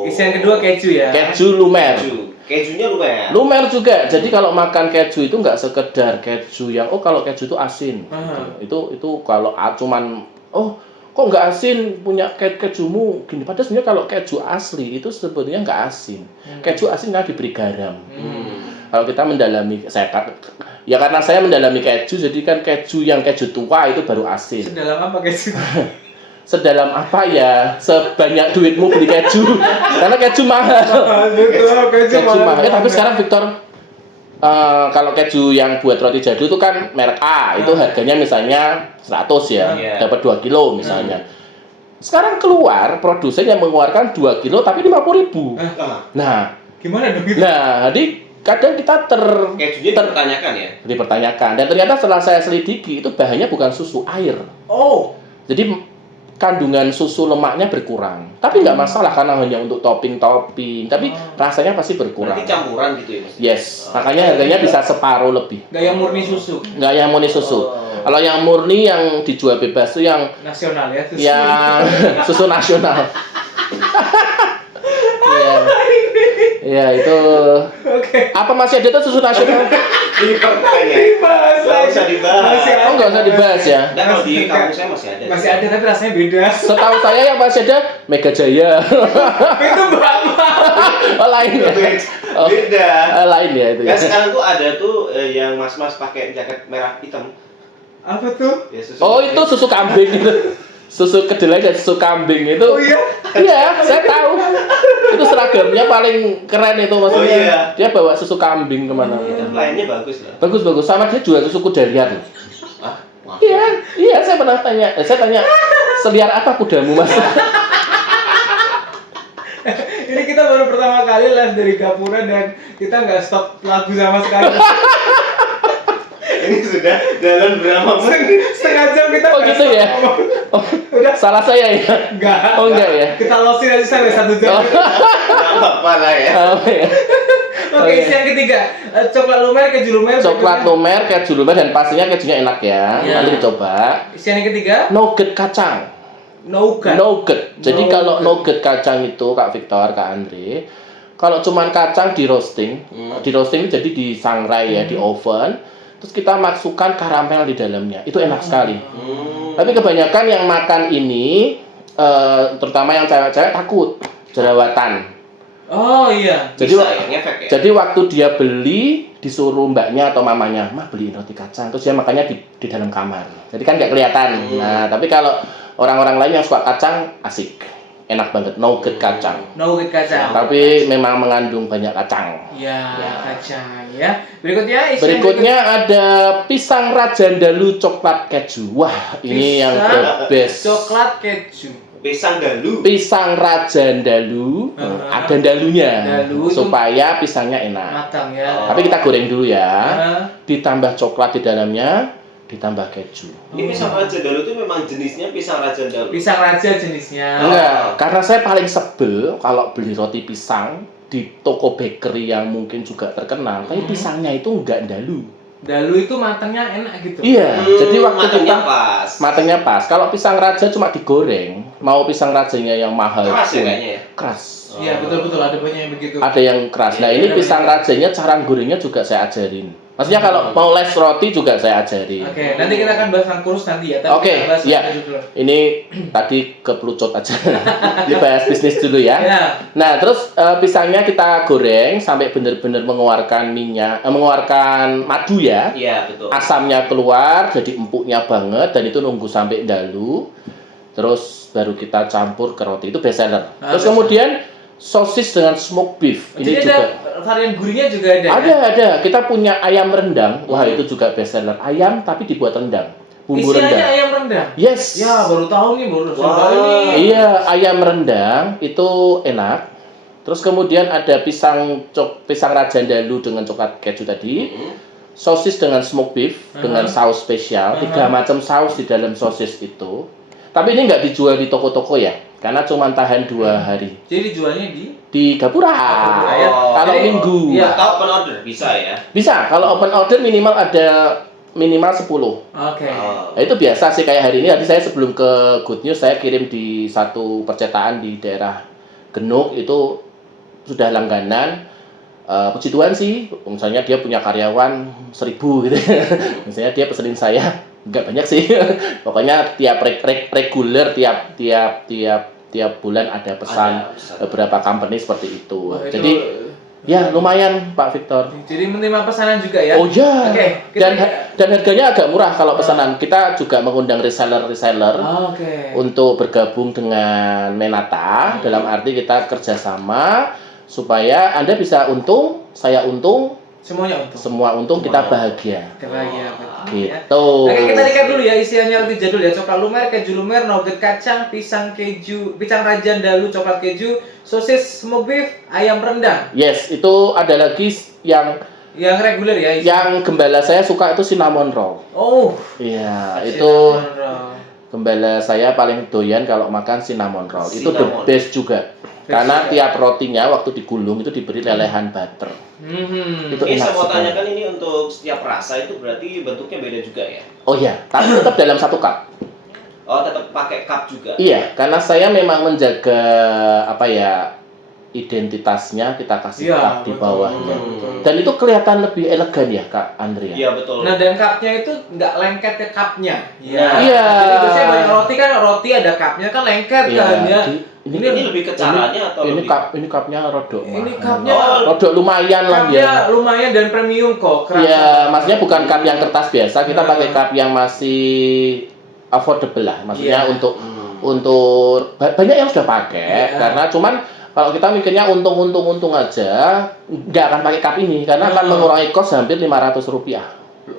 Isian kedua keju ya. Keju lumer. Kejunya lumayan. Lumer juga. Jadi kalau makan keju itu nggak sekedar keju yang kalau keju itu asin. Itu kalau cuman kok nggak asin punya kejumu gini. Padahal sebenarnya kalau keju asli itu sebetulnya nggak asin. Keju asin nggak diberi garam. Kalau kita mendalami, ya karena saya mendalami keju, jadi kan keju yang keju tua itu baru asin. Sedalam apa keju? Sedalam apa ya? Sebanyak duitmu beli keju, karena keju mahal. Betul, keju Mahal. Tapi sekarang Victor, kalau keju yang buat roti jadul itu kan merek A, itu harganya misalnya 100 ya, dapat 2 kilo misalnya. Sekarang keluar produsen yang mengeluarkan 2 kilo tapi 50.000. Nah, gimana dong itu? Nah, jadi kadang kita kejunya dipertanyakan ya. dipertanyakan dan ternyata setelah saya selidiki itu bahannya bukan susu, air. Oh, Jadi kandungan susu lemaknya berkurang. Tapi nggak masalah karena hanya untuk topping, tapi rasanya pasti berkurang. Berarti campuran gitu ya Mas? Yes, makanya harganya bisa separuh lebih. nggak yang murni susu. Nggak yang murni susu. Kalau yang murni yang dijual bebas itu yang Nasional ya susu. yang susu nasional. Iya. Iya, itu. Oke. Apa masih ada tuh susu nasional? Dibahas Nggak usah dibahas. Oh, nggak usah dibahas ya. Nah, kalau di kampus saya masih ada. Masih ada tapi rasanya beda. Setahu saya yang masih ada Mega Jaya. Itu berapa? Oh, lain ya. Oh, Beda. lain ya itu ya. Ya sekarang tuh ada tuh yang mas-mas pakai jaket merah hitam. Apa tuh? Ya, susu. Oh, itu susu kambing itu. Susu kedelai dan susu kambing itu. Oh iya? Iya, saya tahu. Itu seragamnya paling keren itu maksudnya. Oh, iya. Dia bawa susu kambing kemana Itu mana. lainnya bagus lah. Bagus. Sama dia jual susu kuda liar. Ah, wah. Iya, saya pernah tanya. Saya tanya, seliar apa kudamu, Mas? Ini kita baru pertama kali live dari Gapura dan kita nggak stop lagu sama sekali. Ini sudah jalan berapa menit? Setengah jam kita Oh, nggak gitu stop ya? ngomong. Oh, Udah salah saya ya? enggak. Oh, enggak ya? Kita losin aja sampai 1 jam. Oh. Nggak apa-apa lah ya. Oh, ya. Oke, isi yang ketiga. Coklat lumer, keju lumer. Coklat lumer, keju lumer, dan pastinya kejunya enak ya. Iya. Nanti dicoba. Isi yang ketiga. Nugget kacang. Nougat. Nugget. Jadi Nugget. kalau nugget kacang itu Kak Victor, Kak Andre, kalau cuman kacang di roasting, jadi disangrai ya di oven, terus kita masukkan karamel di dalamnya, itu enak sekali. Tapi kebanyakan yang makan ini, terutama yang cewek-cewek takut jerawatan. Oh iya. Jadi Bisa ya, ngefek ya. Jadi waktu dia beli disuruh mbaknya atau mamanya, mah beliin roti kacang, terus dia makannya di dalam kamar. Jadi kan nggak kelihatan. Nah tapi kalau orang-orang lain yang suka kacang asik, enak banget nugget kacang. Nougat kacang. Tapi memang mengandung banyak kacang. Ya, Ya. kacang ya. Berikutnya isi yang Berikutnya ada pisang raja dalu coklat keju. Wah ini yang the Pisang best. coklat keju. Pisang dalu. Pisang raja dalu, ada dalunya, Dalu itu supaya pisangnya enak. matang ya. Tapi kita goreng dulu ya. Nah, Ditambah coklat di dalamnya, ditambah keju. Ini pisang raja dalu itu memang jenisnya pisang raja dalu. pisang raja jenisnya. Enggak, karena saya paling sebel kalau beli roti pisang di toko bakery yang mungkin juga terkenal, tapi pisangnya itu enggak dalu. Dalu itu matangnya enak gitu. Iya, jadi waktu matangnya kita pas. matangnya pas. Kalau pisang raja cuma digoreng, mau pisang rajanya yang mahal Keras ya pun, kayaknya ya. keras. Iya, betul-betul ada banyak yang begitu. Ada yang keras. Nah, Iya, ini ada pisang banyak. rajanya cara gorengnya juga saya ajarin. Maksudnya kalau mau les roti juga saya ajarin. Oke, nanti kita akan bahas tentang kurus nanti ya. Tapi Oke, kita bahas iya. keju dulu. Ini tadi keplucut aja. Dibahas bisnis dulu ya. Ya. Nah, terus pisangnya kita goreng sampai benar-benar mengeluarkan minyak, mengeluarkan madu ya. Iya, betul. Asamnya keluar, jadi empuknya banget, dan itu nunggu sampai dalu. Terus baru kita campur ke roti, itu best seller. Ah, Terus best kemudian sosis dengan smoked beef. Jadi Ini ada juga varian gurihnya juga ada. ada. Kita punya ayam rendang. Wah, itu juga best seller. Ayam tapi dibuat rendang. Bumbu Isiannya rendang. ayam rendang. Yes. Ya, baru tahu nih, baru Wah. tahu nih. Iya, ayam rendang itu enak. Terus kemudian ada pisang raja dalu dengan coklat keju tadi. Sosis dengan smoked beef dengan saus spesial. 3 macam saus di dalam sosis itu. Tapi ini nggak dijual di toko-toko ya, karena cuma tahan 2 hari. Jadi dijualnya Di Gapura. Gapura, ya. Kalau Jadi, minggu. iya. Atau open order bisa ya. Bisa, kalau open order minimal 10. Oke. Oh. Nah, itu biasa sih kayak hari ini. Tadi saya sebelum ke Good News saya kirim di satu percetakan di daerah Genuk itu sudah langganan. Puji Tuhan sih, misalnya dia punya karyawan 1000 gitu. Misalnya dia pesenin saya, nggak banyak sih. Pokoknya tiap reguler tiap bulan ada pesan Ada pesan. beberapa company seperti itu. Wah, itu- Jadi ya lumayan Pak Victor. Jadi menerima pesanan juga ya. Oh ya. Oke, Dan harganya agak murah kalau pesanan. Kita juga mengundang reseller Oke. untuk bergabung dengan Menata. Dalam arti kita kerjasama supaya Anda bisa untung, saya untung, Semuanya untung. semua untung, kita bahagia. Kita bahagia betul ya. Gitu. Oke, kita recap dulu ya isiannya roti jadul ya. Coklat lumer, keju lumer, nugget kacang, pisang raja dalu, coklat keju, sosis smoked beef, ayam rendang. Yes, itu ada lagi yang Yang reguler ya. yang gembala saya suka itu cinnamon roll. Oh, Iya, itu cinnamon roll. gembala saya paling doyan kalau makan cinnamon roll. Itu the Cinnamon. best juga. Karena tiap rotinya waktu digulung itu diberi lelehan butter. Itu Ini enak saya mau sekali. tanyakan ini untuk setiap rasa itu berarti bentuknya beda juga ya? Oh iya, tapi tetap dalam 1 cup. Oh, tetap pakai cup juga. Iya, karena saya memang menjaga apa ya identitasnya, kita kasih Iya, cup di betul, bawahnya. betul. Dan itu kelihatan lebih elegan ya Kak Andrea. Iya, betul. Nah, dan cupnya itu nggak lengket ke cupnya. Iya. Iya. Jadi biasanya banyak roti kan roti ada cupnya kan lengket Iya, kan ya. Ini lebih ke caranya atau ini lebih? ini cupnya rodok. Ini mahal. cupnya rodok lumayan lah cupnya ya. lumayan dan premium kok. Kerasa. Iya, maksudnya bukan cup yang kertas biasa, kita Nah. pakai cup yang masih affordable lah. Maksudnya Iya. untuk banyak yang sudah pakai Iya. karena cuman Kalau kita mikirnya untung aja, nggak akan pakai cup ini karena akan mengurangi kos hampir Rp500.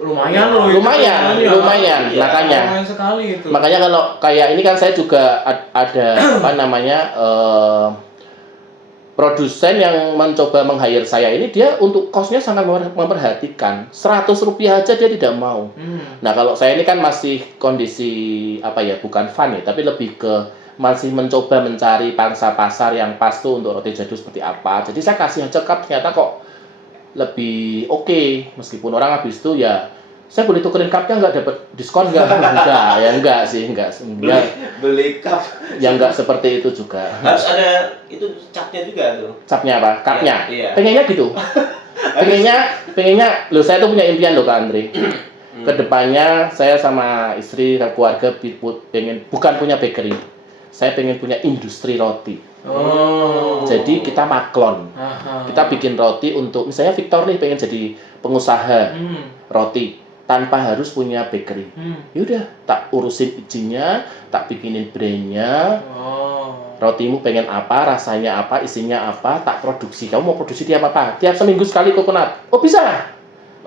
Lumayan loh. Lumayan. Iya. Makanya. Lumayan sekali itu. Makanya kalau kayak ini kan saya juga ada apa namanya produsen yang mencoba meng-hire saya ini, dia untuk kosnya sangat memperhatikan. Rp100 aja dia tidak mau. Nah, kalau saya ini kan masih kondisi apa ya, bukan fun ya, tapi lebih ke masih mencoba mencari pangsa pasar yang pas tuh untuk roti jadul seperti apa. Jadi saya kasih aja cup, ternyata kok lebih oke. Meskipun orang habis itu ya, saya boleh tukerin cupnya nggak, dapat diskon nggak? Enggak sih. Beli cup. Ya nggak seperti itu juga. Harus ada itu capnya juga tuh. Capnya apa? Cupnya? Iya. Pengennya gitu. pengennya loh, saya tuh punya impian loh Kak Andre. Kedepannya saya sama istri dan keluarga pengen bukan punya bakery. Saya pengen punya industri roti. Jadi kita maklon. Kita bikin roti untuk, misalnya Victor nih pengen jadi pengusaha roti tanpa harus punya bakery. Yaudah, tak urusin izinnya, tak bikinin brandnya. Rotimu pengen apa, rasanya apa, isinya apa, tak produksi. Kamu mau produksi tiap apa? Tiap seminggu sekali kokonat. Oh bisa?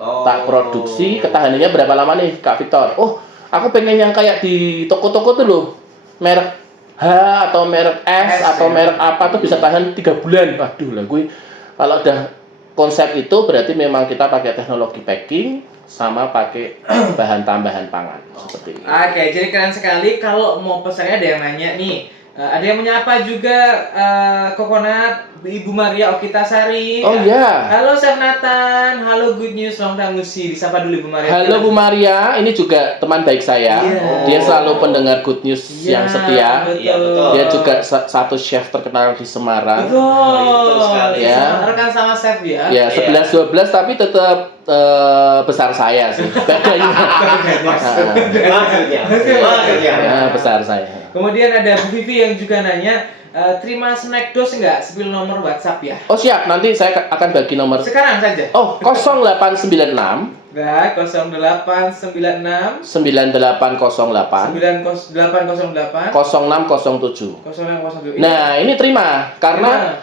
Tak produksi. Ketahanannya berapa lama nih Kak Victor? Oh, aku pengen yang kayak di toko-toko tuh loh, merek H atau merek S atau merek apa tuh bisa tahan 3 bulan. Waduh lah, gue kalau udah konsep itu berarti memang kita pakai teknologi packing sama pakai bahan tambahan pangan seperti ini. Oke, jadi keren sekali. Kalau mau pesannya ada yang nanya nih. Ada yang menyapa juga Coconut, Ibu Maria Okitasari. Oh iya. Halo Chef Nathan, halo Good News Long Time No See. Disapa dulu Ibu Maria. Halo Bu Maria, ini juga teman baik saya. Iya. Dia selalu pendengar Good News yang setia. Betul. Iya, betul. Dia juga satu chef terkenal di Semarang. Betul. sekali. Ya. Rekan sama chef ya. Ya, 11-12 tapi tetap besar saya sih. Bedanya. Maksudnya. Ya, besar saya. Kemudian ada Bu Vivi yang juga nanya, terima snack dos nggak? Spill nomor WhatsApp ya. Oh siap, nanti saya akan bagi nomor. Sekarang saja. Oh, 0896 Enggak, 0896 9808 9808 0607. 0607. Nah, ini terima karena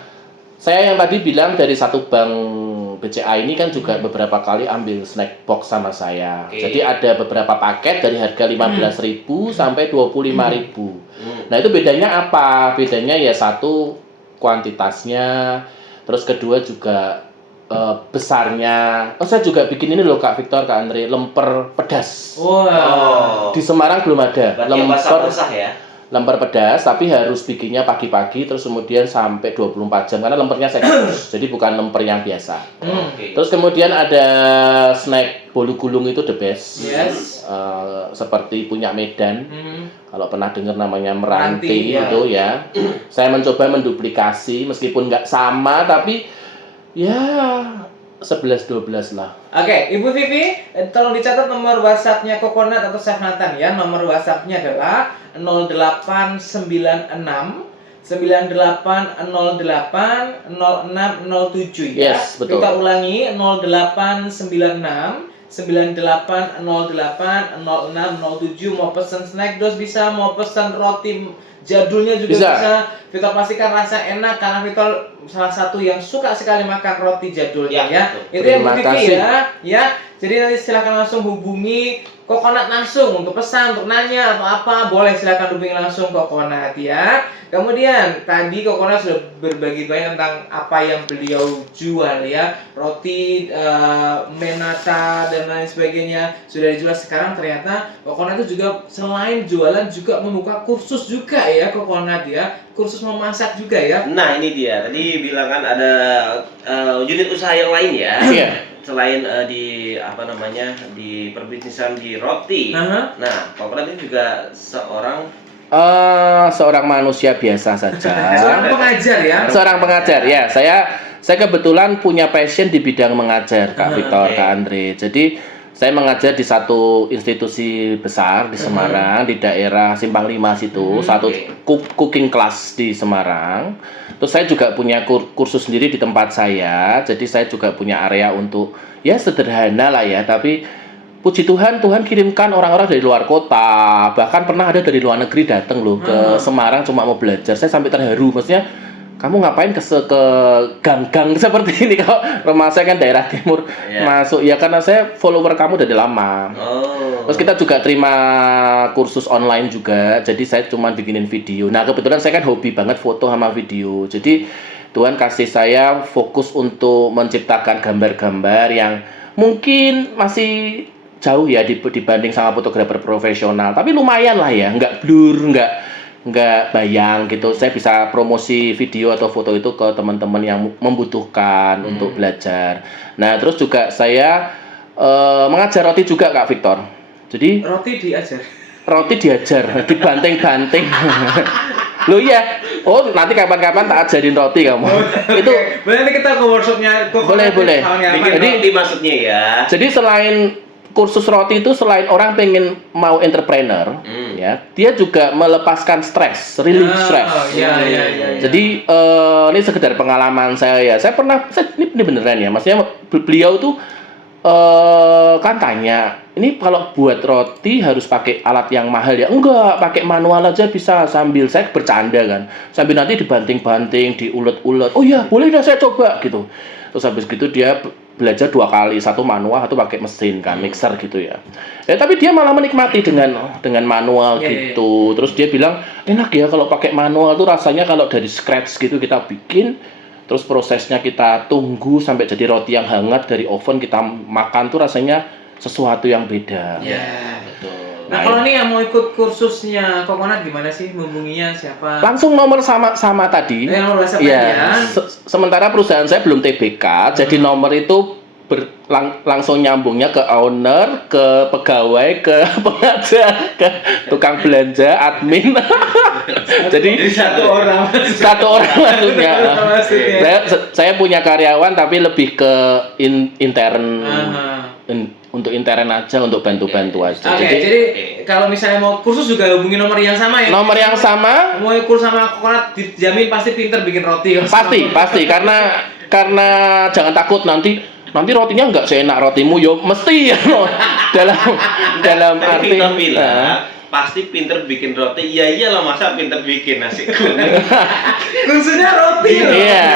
saya yang tadi bilang dari satu bank BCA ini kan juga beberapa kali ambil snack box sama saya. Oke. Jadi ada beberapa paket dari harga 15.000 sampai 25.000. Nah, itu bedanya apa? Bedanya ya satu kuantitasnya, terus kedua juga besarnya. Oh, saya juga bikin ini loh Kak Victor, Kak Andre, lemper pedas. Wah. Di Semarang belum ada. Berarti yang basah-basah ya. Lemper pedas, tapi harus bikinnya pagi-pagi terus kemudian sampai 24 jam karena lempernya saya khusus. Jadi bukan lemper yang biasa. Oke. Terus kemudian ada snack bolu gulung, itu the best. Yes. Seperti punya Medan. Kalau pernah dengar namanya Meranti, Meranti ya. itu ya. Saya mencoba menduplikasi meskipun nggak sama tapi ya 11-12 lah. Oke, Ibu Vivi, tolong dicatat nomor WhatsApp-nya Coconut atau Chef Nathan ya. Nomor WhatsApp-nya adalah 0896 9808 0607 ya. Yes, betul. Kita ulangi 0896 9808 0607. Mau pesen snack dos bisa, mau pesen roti jadulnya juga bisa. Victor pastikan rasa enak karena Victor salah satu yang suka sekali makan roti jadulnya ya. Itu yang Terima Bu Vivi kasih. ya. Jadi nanti silahkan langsung hubungi Coconut langsung untuk pesan, untuk nanya atau apa, boleh silahkan hubungi langsung Coconut ya. Kemudian tadi Coconut sudah berbagi banyak tentang apa yang beliau jual ya, roti, menata dan lain sebagainya sudah dijual. Sekarang ternyata Coconut itu juga selain jualan juga membuka kursus juga ya Coconut ya, kursus memasak juga ya. Nah, ini dia. Tadi bilang kan ada unit usaha yang lain ya. Iya. Selain di apa namanya, di perbisnisan di roti. Aha. Nah, Coconut ini juga seorang Seorang manusia biasa saja. Seorang pengajar ya. Seorang pengajar ya. Saya kebetulan punya passion di bidang mengajar, Kak Victor, Oke. Kak Andre. Jadi saya mengajar di satu institusi besar di Semarang, di daerah Simpang 5 situ, satu cooking class di Semarang. Terus saya juga punya kursus sendiri di tempat saya. Jadi saya juga punya area untuk ya sederhana lah ya, tapi puji Tuhan, Tuhan kirimkan orang-orang dari luar kota. Bahkan pernah ada dari luar negeri datang loh ke Semarang cuma mau belajar. Saya sampai terharu, maksudnya kamu ngapain ke gang-gang seperti ini, kalau rumah saya kan daerah timur, masuk ya karena saya follower kamu dari lama. Terus kita juga terima kursus online juga, jadi saya cuma bikinin video. Nah kebetulan saya kan hobi banget foto sama video, jadi Tuhan kasih saya fokus untuk menciptakan gambar-gambar yang mungkin masih jauh ya dibanding sama fotografer profesional, tapi lumayan lah ya, nggak blur, nggak bayang gitu. Saya bisa promosi video atau foto itu ke teman-teman yang membutuhkan untuk belajar. Nah terus juga saya mengajar roti juga Kak Victor. Jadi roti diajar dibanting-banting. Loh iya, oh nanti kapan-kapan tak ajarin roti kamu. Itu boleh kita ke workshopnya. Boleh. Jadi maksudnya ya. Jadi selain kursus roti itu, selain orang pengen mau entrepreneur, ya, dia juga melepaskan stres, relief stres. Iya. Jadi ini sekedar pengalaman saya ya. Ini beneran ya. Maksudnya beliau tuh kan tanya, ini kalau buat roti harus pakai alat yang mahal ya? Enggak, pakai manual aja bisa. Sambil saya bercanda kan, sambil nanti dibanting-banting, diulet-ulet. Oh iya, boleh dah saya coba gitu. Terus habis gitu dia belajar 2 kali, satu manual, satu pakai mesin kan, mixer gitu ya. Tapi dia malah menikmati dengan manual gitu. Terus dia bilang enak ya kalau pakai manual tuh, rasanya kalau dari scratch gitu kita bikin, terus prosesnya kita tunggu sampai jadi roti yang hangat dari oven kita makan tuh rasanya sesuatu yang beda. Betul. Nah kalau nih yang mau ikut kursusnya Coconut gimana sih, hubunginya siapa? Langsung nomor sama tadi. Nomor WhatsApp ya. Sementara perusahaan saya belum TBK, jadi nomor itu langsung nyambungnya ke owner, ke pegawai, ke pengajar, ke tukang belanja, admin. Jadi satu orang maksudnya. Saya punya karyawan tapi lebih ke intern. Untuk intern aja, untuk bantu-bantu aja. Jadi kalau misalnya mau kursus juga hubungi nomor yang sama ya. Nomor yang sama. Mau kursus sama Coconut dijamin pasti pinter bikin roti. Pasti karena jangan takut nanti rotinya nggak seenak rotimu, yo mesti ya. dalam arti pasti pinter bikin roti. Ya iyalah, masa pinter bikin nasi kuning. Kursusnya roti loh. Iya.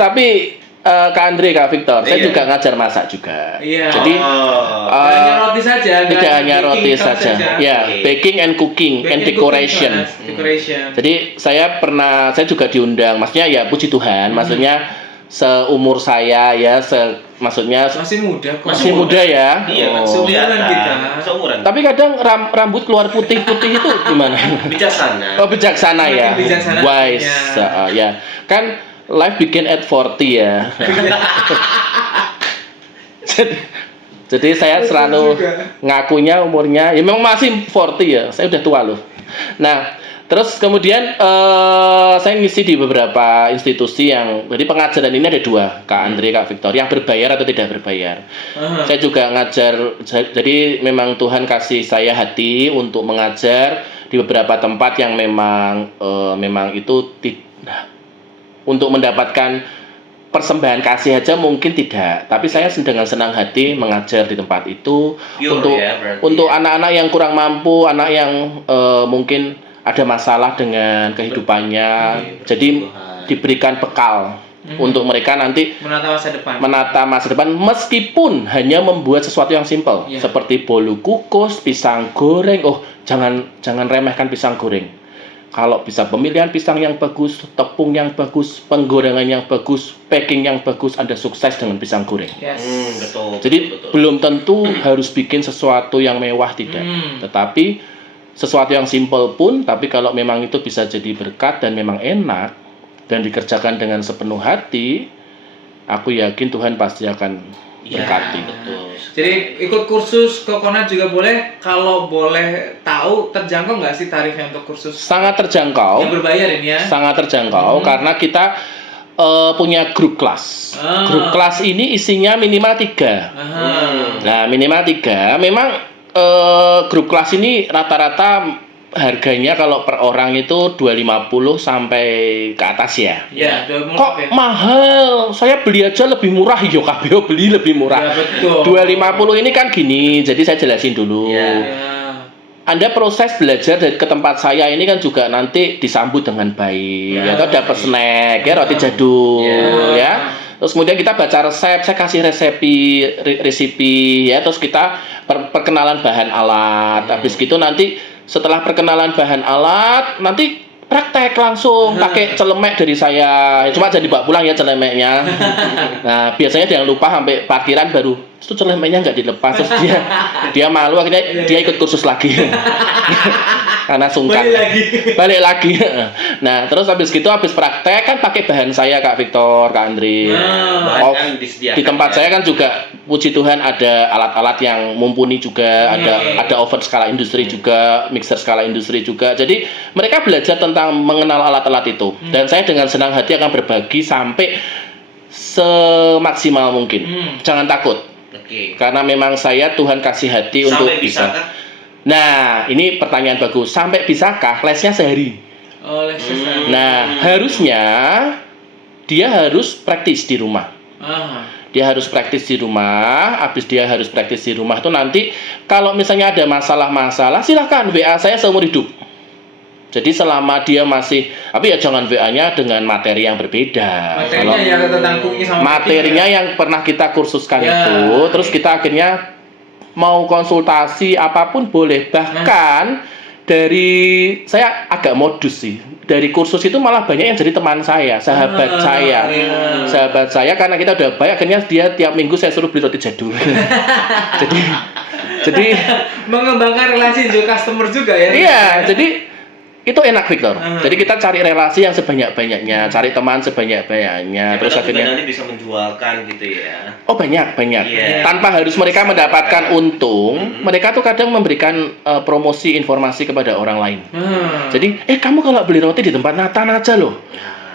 Tapi Kak Andre, Kak Victor, saya juga ngajar masak juga. Jadi hanya roti saja, tidak hanya roti saja. Ya, baking and cooking and decoration. Jadi saya juga diundang. Maksudnya ya puji Tuhan, maksudnya seumur saya ya, maksudnya masih muda ya. Iya, seumuran. Tapi kadang rambut keluar putih-putih itu gimana? Bijaksana. Oh, bijaksana ya. Wise. Ya. Kan life begin at 40 ya. Jadi saya selalu ngakunya umurnya ya memang masih 40 ya. Saya udah tua loh. Nah, terus kemudian saya ngisi di beberapa institusi yang, jadi pengajaran ini ada 2, Kak Andre, Kak Victor, yang berbayar atau tidak berbayar. Saya juga ngajar, jadi memang Tuhan kasih saya hati untuk mengajar di beberapa tempat yang memang itu untuk mendapatkan persembahan kasih aja mungkin tidak, tapi saya dengan senang hati mengajar di tempat itu. Untuk anak-anak yang kurang mampu, anak yang mungkin ada masalah dengan kehidupannya, jadi diberikan bekal untuk mereka nanti menata masa depan meskipun hanya membuat sesuatu yang simpel seperti bolu kukus, pisang goreng. Oh, jangan remehkan pisang goreng. Kalau bisa pemilihan pisang yang bagus, tepung yang bagus, penggorengan yang bagus, packing yang bagus, Anda sukses dengan pisang goreng. Betul. Jadi belum tentu harus bikin sesuatu yang mewah, tidak. Tetapi sesuatu yang simple pun, tapi kalau memang itu bisa jadi berkat dan memang enak dan dikerjakan dengan sepenuh hati, aku yakin Tuhan pasti akan berkati. Betul. Jadi ikut kursus Coconut juga boleh. Kalau boleh tahu, terjangkau nggak sih tarifnya untuk kursus? Sangat terjangkau. Yang berbayar ini ya? Sangat terjangkau karena kita punya grup kelas. Grup kelas ini isinya minimal 3. Nah, minimal 3. Memang grup kelas ini rata-rata harganya kalau per orang itu 250 sampai ke atas ya. Iya, kok mahal? Saya beli aja lebih murah. Yo kabeh beli lebih murah. Ya, betul. 250 ini kan gini, jadi saya jelasin dulu. Anda proses belajar dari ke tempat saya ini kan juga nanti disambut dengan baik, Ya. atau dapat snack, ya roti jadul, ya. Terus kemudian kita baca resep, saya kasih resipi, ya. Terus kita perkenalan bahan alat. Habis gitu nanti setelah perkenalan bahan alat, nanti praktek langsung pakai celemek dari saya. Cuma jangan dibawa pulang ya celemeknya. Nah, biasanya jangan lupa sampai parkiran baru itu celemeknya nggak dilepas, terus dia malu, akhirnya dia ikut kursus lagi. Karena sungkan. Balik lagi. Nah, terus habis praktek kan pakai bahan saya Kak Victor, Kak Andri. Bahan disediakan, Di tempat saya kan juga puji Tuhan ada alat-alat yang mumpuni juga, ada oven skala industri juga, mixer skala industri juga. Jadi mereka belajar tentang mengenal alat-alat itu. Dan saya dengan senang hati akan berbagi sampai semaksimal mungkin. Jangan takut. Karena memang saya Tuhan kasih hati sampai untuk bisa. Nah, ini pertanyaan bagus. Sampai bisakah? Lesnya sehari. Oh, lesnya sehari. Nah, harusnya dia harus praktis di rumah. Dia harus praktis di rumah. Habis dia harus praktis di rumah itu nanti kalau misalnya ada masalah-masalah, silahkan WA saya seumur hidup. Jadi selama dia masih, tapi ya jangan WA-nya dengan materi yang berbeda. Materinya yang tentang cooking sama materinya yang pernah kita kursuskan Ya, itu, terus kita akhirnya mau konsultasi apapun boleh. Bahkan dari saya agak modus sih. Dari kursus itu malah banyak yang jadi teman saya, sahabat saya. Sahabat saya karena kita udah baik, akhirnya dia tiap minggu saya suruh beli roti jadul. jadi mengembangkan relasi juga customer juga ya. Iya, jadi itu enak Victor. Jadi kita cari relasi yang sebanyak-banyaknya, cari teman sebanyak-banyaknya. Terus akhirnya nanti bisa menjualkan gitu ya. Oh banyak. Yeah. Tanpa harus mereka mendapatkan untung, mereka tuh kadang memberikan promosi informasi kepada orang lain. Jadi, kamu kalau beli roti di tempat Nathan aja loh.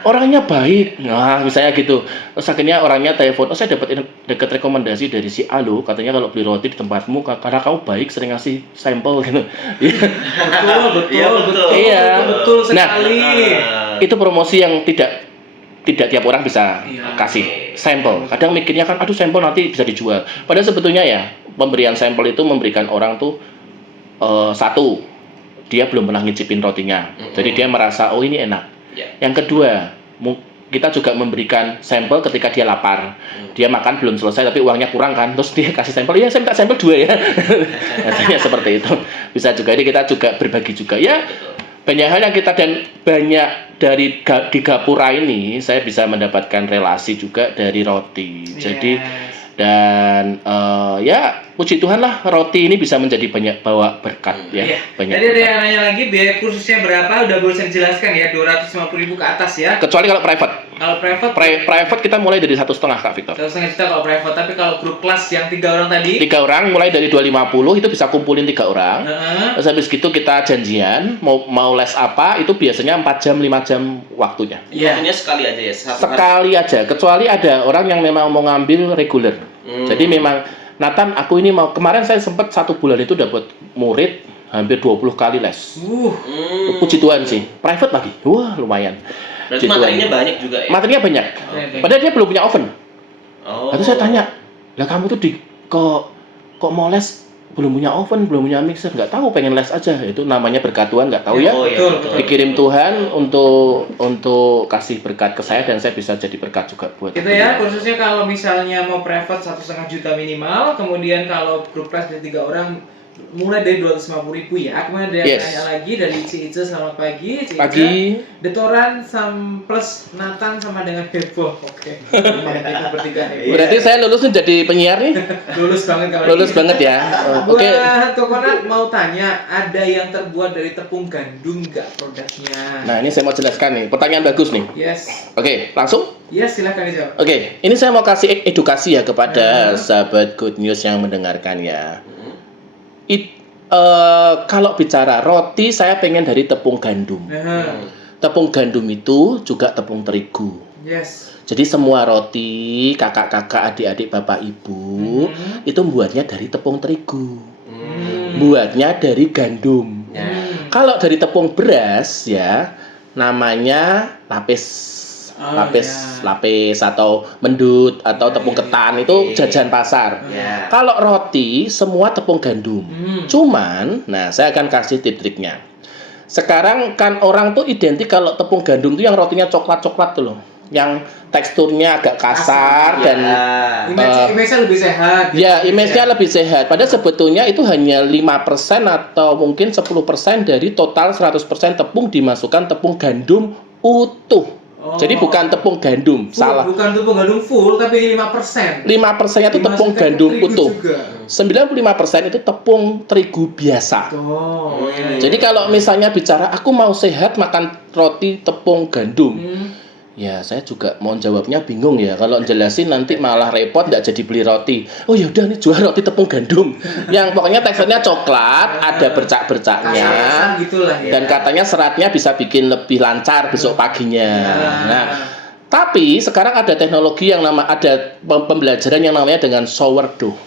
Orangnya baik. Nah, misalnya gitu. Terus akhirnya orangnya telepon, saya dapat rekomendasi dari si A loh, katanya kalau beli roti di tempatmu karena kamu baik, sering ngasih sampel gitu. Betul. Iya. Betul sekali. Nah, itu promosi yang tidak tiap orang bisa kasih sampel. Kadang mikirnya kan, aduh sampel nanti bisa dijual. Padahal sebetulnya ya, pemberian sampel itu memberikan orang tuh satu, dia belum pernah ngicipin rotinya. Jadi dia merasa, oh ini enak. Yang kedua, kita juga memberikan sampel ketika dia lapar. Dia makan belum selesai tapi uangnya kurang kan, terus dia kasih sampel, ya saya minta sampel 2 ya. Biasanya seperti itu. Bisa juga, ini kita juga berbagi juga ya. Banyak hal yang kita, dan banyak dari di Gapura ini saya bisa mendapatkan relasi juga dari roti. Jadi dan ya puji Tuhan lah, roti ini bisa menjadi banyak bawa berkat ya. Banyak. Jadi ada yang nanya lagi, biaya kursusnya berapa? Udah boleh saya jelaskan ya, 250.000 ke atas ya. Kecuali kalau private. Kalau Private kita mulai dari 1,5 Kak Victor. 1,5 juta kalau private, tapi kalau grup kelas yang 3 orang tadi? 3 orang mulai dari 250 itu bisa kumpulin 3 orang. Terus habis gitu kita janjian mau les apa, itu biasanya 4 jam 5 jam waktunya. Waktunya sekali aja ya. Sekali aja, kecuali ada orang yang memang mau ngambil reguler. Jadi memang Nathan, aku ini mau, kemarin saya sempat 1 bulan itu dapat murid hampir 20 kali les. Puji Tuhan sih. Private lagi. Wah, lumayan. Berarti materinya banyak juga ya? Materinya banyak. Padahal dia belum punya oven. Lalu saya tanya, lah kamu tuh kok mau les belum punya oven, belum punya mixer, nggak tahu, pengen les aja. Itu namanya berkat Tuhan, nggak tahu ya. Betul. Dikirim Tuhan untuk kasih berkat ke saya, dan saya bisa jadi berkat juga buat gitu ya. Khususnya kalau misalnya mau private 1,5 juta minimal, kemudian kalau grup kelas dari 3 orang mulai dari 250.000 ya. Kemudian ada yang tanya lagi dari Cice, selamat pagi. Pagi. Detoran plus Nathan sama dengan heboh. Oke. Kita bertiga heboh. Berarti saya lulus jadi penyiar nih. Lulus banget kalau Lulus banget ya. Oke. Coconut mau tanya, ada yang terbuat dari tepung gandum nggak produknya? Nah, ini saya mau jelaskan nih. Pertanyaan bagus nih. Yes. Oke, langsung? Yes, silakan dijawab. Oke, ini saya mau kasih edukasi ya kepada sahabat Good News yang mendengarkan ya. Kalau bicara roti, saya pengen dari tepung gandum. Tepung gandum itu juga tepung terigu. Yes. Jadi semua roti, kakak-kakak, adik-adik, bapak, ibu, itu buatnya dari tepung terigu. Buatnya dari gandum. Kalau dari tepung beras ya, namanya lapis. lapis atau mendut atau tepung iya, ketan itu Oke. jajan pasar. Ya. Kalau roti semua tepung gandum. Cuman, nah saya akan kasih tip-triknya. Sekarang kan orang tuh identik kalau tepung gandum tuh yang rotinya coklat-coklat tuh loh. Yang teksturnya agak kasar dan Image-nya lebih sehat. ya image-nya lebih sehat. Padahal sebetulnya itu hanya 5% atau mungkin 10% dari total 100% tepung dimasukkan tepung gandum utuh. Oh. Jadi bukan tepung gandum, Full, salah. bukan tepung gandum full tapi 5%. 5%-nya itu tepung Dimasukkan ke gandum terigu utuh. juga. 95% itu tepung terigu biasa. Oh, iya. Jadi kalau misalnya bicara aku mau sehat makan roti tepung gandum. Ya, saya juga mau jawabnya bingung ya. Kalau jelasin nanti malah repot, nggak jadi beli roti. Oh ya udah nih jual roti tepung gandum. Yang pokoknya teksturnya coklat, ada bercak-bercaknya. Kasar-kasar gitulah ya. Dan katanya seratnya bisa bikin lebih lancar besok paginya. Nah, tapi sekarang ada teknologi yang ada pembelajaran yang namanya dengan sourdough.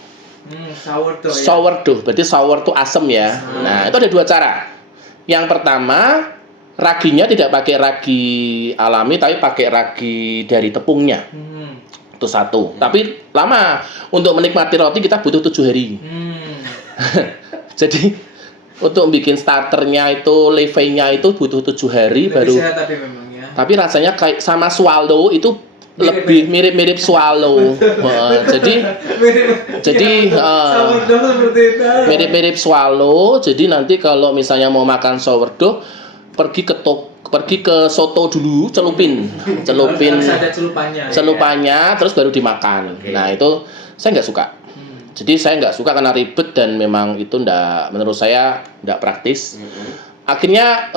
Sourdough ya. Sourdough, berarti sour itu asam ya. Nah, itu ada dua cara. Yang pertama, raginya tidak pakai ragi alami, tapi pakai ragi dari tepungnya. Itu satu. Tapi lama. Untuk menikmati roti kita butuh 7 hari. Jadi untuk bikin starternya itu, levenya itu butuh 7 hari Lebih baru. sehat tapi memang ya. Tapi rasanya kayak sama swallow itu lebih mirip-mirip swallow. Jadi Sourdough seperti itu. mirip-mirip swallow. Jadi nanti kalau misalnya mau makan sourdough, pergi ke soto dulu, celupin Harus ada celupannya. celupannya, terus baru dimakan. Oke. Nah itu saya nggak suka. Jadi saya nggak suka karena ribet dan memang itu menurut saya nggak praktis. Akhirnya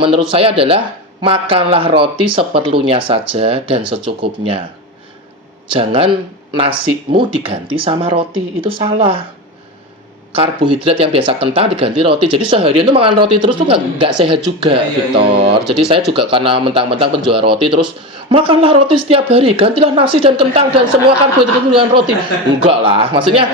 menurut saya adalah makanlah roti seperlunya saja dan secukupnya. Jangan nasimu diganti sama roti, itu salah. Karbohidrat yang biasa kentang diganti roti. Jadi seharian tuh makan roti terus tuh nggak sehat juga, Victor. Jadi saya juga karena mentang-mentang penjual roti terus makanlah roti setiap hari, gantilah nasi dan kentang dan semua karbohidrat dengan roti. Enggak lah, maksudnya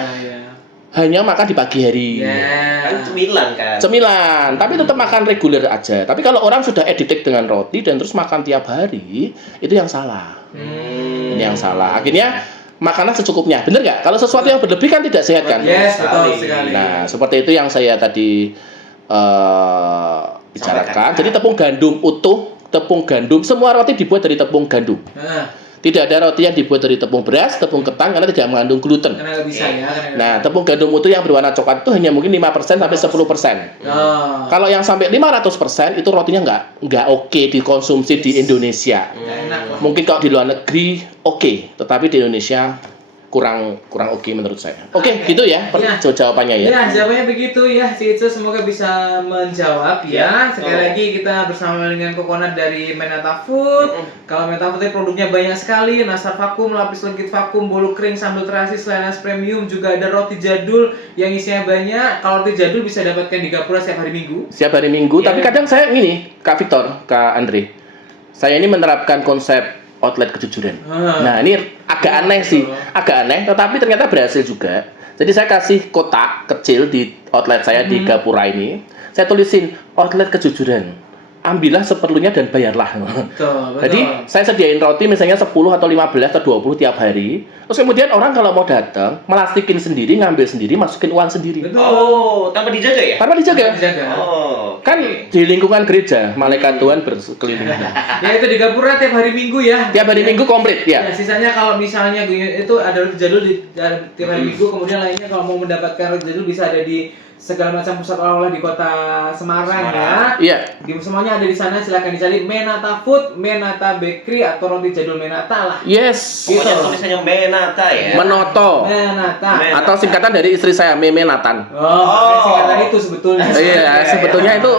hanya makan di pagi hari. Kan cemilan kan. Cemilan, tapi tetap makan reguler aja. Tapi kalau orang sudah addicted dengan roti dan terus makan tiap hari, itu yang salah. Ini yang salah. Akhirnya makanlah secukupnya. Bener nggak? Kalau sesuatu yang berlebih kan tidak sehat kan? Yes, betul sekali. Nah, seperti itu yang saya tadi bicarakan. Jadi tepung gandum utuh, tepung gandum, semua roti dibuat dari tepung gandum. Tidak ada roti yang dibuat dari tepung beras, tepung ketan karena tidak mengandung gluten. Karena bisa ya. Nah, tepung gandum utuh yang berwarna coklat itu hanya mungkin 5% sampai 10%. Kalau yang sampai 500% itu rotinya nggak oke dikonsumsi di Indonesia. Enak lah. Mungkin kalau di luar negeri oke, tetapi di Indonesia kurang oke menurut saya. Oke, gitu ya jawabannya ya. Ya, jawabannya begitu ya. Si Ica semoga bisa menjawab ya. Sekali lagi kita bersama dengan Coconut dari Menata Food. Kalau Menata Food produknya banyak sekali, nastar vakum, lapis legit vakum, bolu kering, sambal terasi, Selenas premium, juga ada roti jadul yang isinya banyak. Kalau roti jadul bisa dapatkan di Gapura setiap hari Minggu. Setiap hari Minggu, Ya, tapi kadang saya gini, Kak Victor, Kak Andre. Saya ini menerapkan konsep outlet kejujuran. Nah, ini agak aneh sih, agak aneh, tetapi ternyata berhasil juga. Jadi saya kasih kotak kecil di outlet saya di Gapura ini. Saya tulisin outlet kejujuran. Ambillah seperlunya dan bayarlah. Betul. Jadi saya sediain roti misalnya 10 atau 15 atau 20 tiap hari. Terus kemudian orang kalau mau datang, melastikin sendiri, ngambil sendiri, masukin uang sendiri. Betul. Oh, tanpa dijaga ya? Tanpa dijaga. Oh. Kan di lingkungan gereja, malaikat Tuhan berkeliling. Ya itu di Gapura tiap hari Minggu ya. Tiap hari Minggu komplit ya. Ya, sisanya kalau misalnya itu ada roti jadul di tiap hari Minggu, kemudian lainnya kalau mau mendapatkan roti jadul bisa ada di segala macam pusat oleh-oleh di kota Semarang ya. Iya. Semuanya ada di sana, silahkan dicari Menata Food, Menata Bakery atau roti jadul Menata lah. Yes. Gitu. Pokoknya tulisannya Menata ya. Menoto. Menata. Atau singkatan dari istri saya, Meme Nathan. Oh, singkatan itu sebetulnya. Iya, sebetulnya itu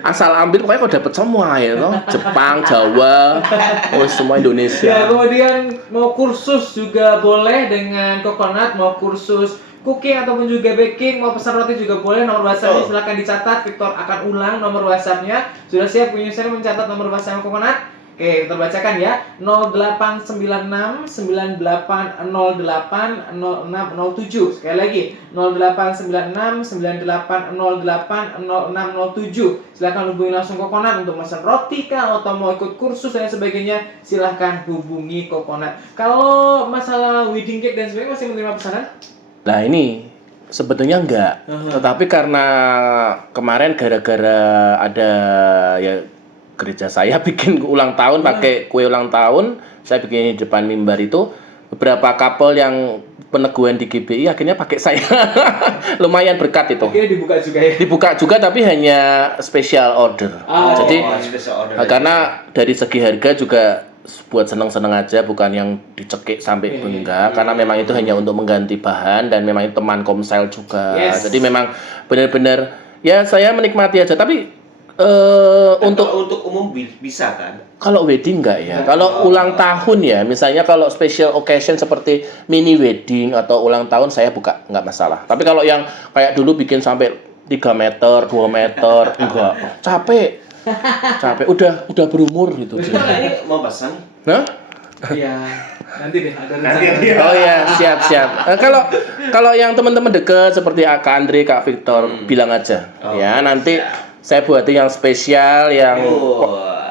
asal ambil pokoknya kok dapat semua ya toh. Jepang, Jawa, semua Ya, Indonesia. kemudian mau kursus juga boleh dengan Coconut, mau kursus cooking ataupun juga baking, mau pesan roti juga boleh. Nomor WhatsApp-nya silakan dicatat. Victor akan ulang nomor WhatsApp-nya. Sudah siap punya saya mencatat nomor WhatsApp Coconut? Oke, kita bacakan ya. 0896 9808 0607. Sekali lagi, 0896 9808 0607. Silakan hubungi langsung Kokonat untuk pesan roti kah atau mau ikut kursus dan sebagainya. Silahkan hubungi Kokonat. Kalau masalah wedding cake dan sebagainya masih menerima pesanan? Nah ini sebetulnya enggak, tetapi karena kemarin gara-gara ada ya gereja saya bikin ulang tahun pakai kue ulang tahun, saya bikin di depan mimbar itu, beberapa couple yang peneguhan di GBI akhirnya pakai saya. Lumayan berkat itu. Akhirnya dibuka juga ya. Dibuka juga tapi hanya special order. Jadi special order karena dari segi harga juga buat seneng-seneng aja, bukan yang dicekik sampai enggak, karena memang itu hanya untuk mengganti bahan dan memang itu teman komsel juga. Jadi memang benar-benar ya saya menikmati aja, tapi untuk umum bisa kan? kalau wedding enggak ya. Kalau ulang tahun ya, misalnya kalau special occasion seperti mini wedding atau ulang tahun saya buka enggak masalah. Tapi kalau yang kayak dulu bikin sampai 3 meter, 2 meter enggak. Capek. Udah berumur gitu. Ini mau pesan? Nah? Iya. Nanti deh ada rencana. Oh ya, siap. Kalau yang teman-teman deket seperti Kak Andre, Kak Victor bilang aja. Ya, nanti saya buatin yang spesial yang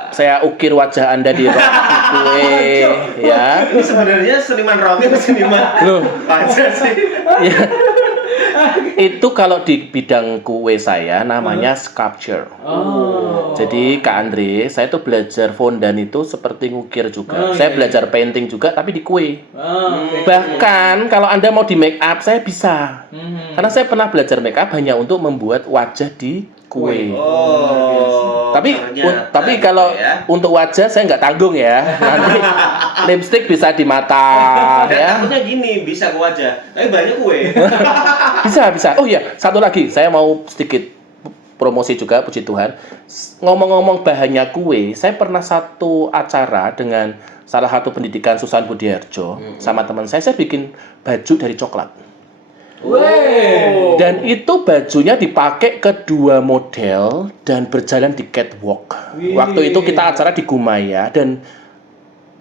saya ukir wajah Anda di roti kue ya. Ini sebenarnya seniman roti atau seniman wajah sih? Ya. Itu kalau di bidang kue saya namanya sculpture. Jadi Kak Andre, saya tuh belajar fondan itu seperti ngukir juga. Saya belajar painting juga tapi di kue. Bahkan kalau Anda mau di make up saya bisa. Karena saya pernah belajar make up hanya untuk membuat wajah di kue. Tapi kalau untuk wajah saya nggak tanggung ya. Nanti lipstick bisa di mata ya. Takutnya gini, bisa ke wajah, tapi banyak kue. Bisa. Oh iya, satu lagi saya mau sedikit promosi juga, puji Tuhan. Ngomong-ngomong bahannya kue, saya pernah satu acara dengan salah satu pendidikan Susan Budiarjo sama teman saya bikin baju dari coklat. Dan itu bajunya dipakai kedua model dan berjalan di catwalk. Waktu itu kita acara di Gumaya dan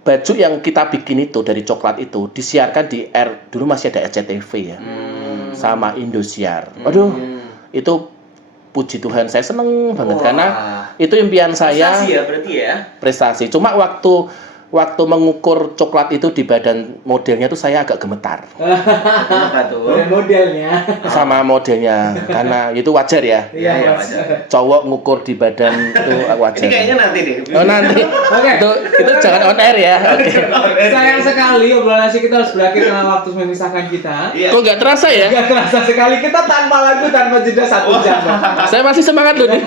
baju yang kita bikin itu dari coklat itu disiarkan di dulu masih ada RCTV ya, sama Indosiar. Aduh, itu puji Tuhan saya seneng banget karena itu impian saya. Prestasi ya berarti ya. Prestasi. Cuma waktu mengukur coklat itu di badan modelnya tuh saya agak gemetar. Kenapa tuh? Modelnya. Sama modelnya karena itu wajar ya. Iya, wajar. Cowok ngukur di badan itu wajar. Ini kayaknya nanti deh. Oh nanti. Oke. Itu jangan on air ya. Oke. Sayang sekali obrolan nasi kita harus berakhir karena waktu memisahkan kita. Iya. Kok nggak terasa ya? Gak terasa sekali kita tanpa lagu, tanpa jeda 1 jam. Saya masih semangat loh nih.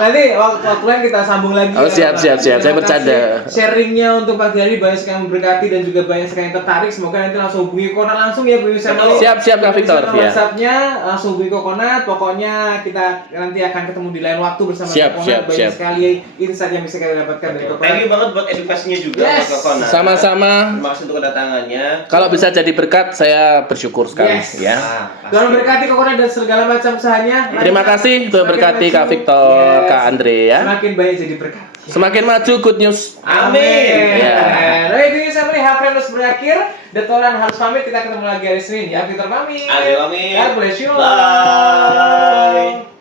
Nanti waktu lain kita sambung lagi. Oh, siap. Saya bercanda. Sharingnya untuk pagi hari banyak sekali yang memberkati dan juga banyak sekali yang tertarik. Semoga nanti langsung hubungi Kokonat langsung ya Bu Yusuf. Siap Kak Victor. Ya. WhatsApp-nya langsung hubungi Kokonat. Pokoknya kita nanti akan ketemu di lain waktu bersama Kokonat. Banyak sekali insight yang bisa kita dapatkan dari Kokonat. Thank you banget buat edukasinya juga buat Kokonat. Sama-sama. Terima kasih untuk kedatangannya. Kalau bisa jadi berkat, saya bersyukur sekali ya. Tuhan berkati Kokonat dan segala macam usahanya. Terima kasih, Tuhan berkati Kak Victor, Kak Andre ya. Semakin banyak jadi berkat. Semakin maju good news. Amin. Baik, ini sampai harus berakhir. Detoran harus pamit, kita ketemu lagi hari Senin ya. Victor pamit. Amin. God bless you. Bye.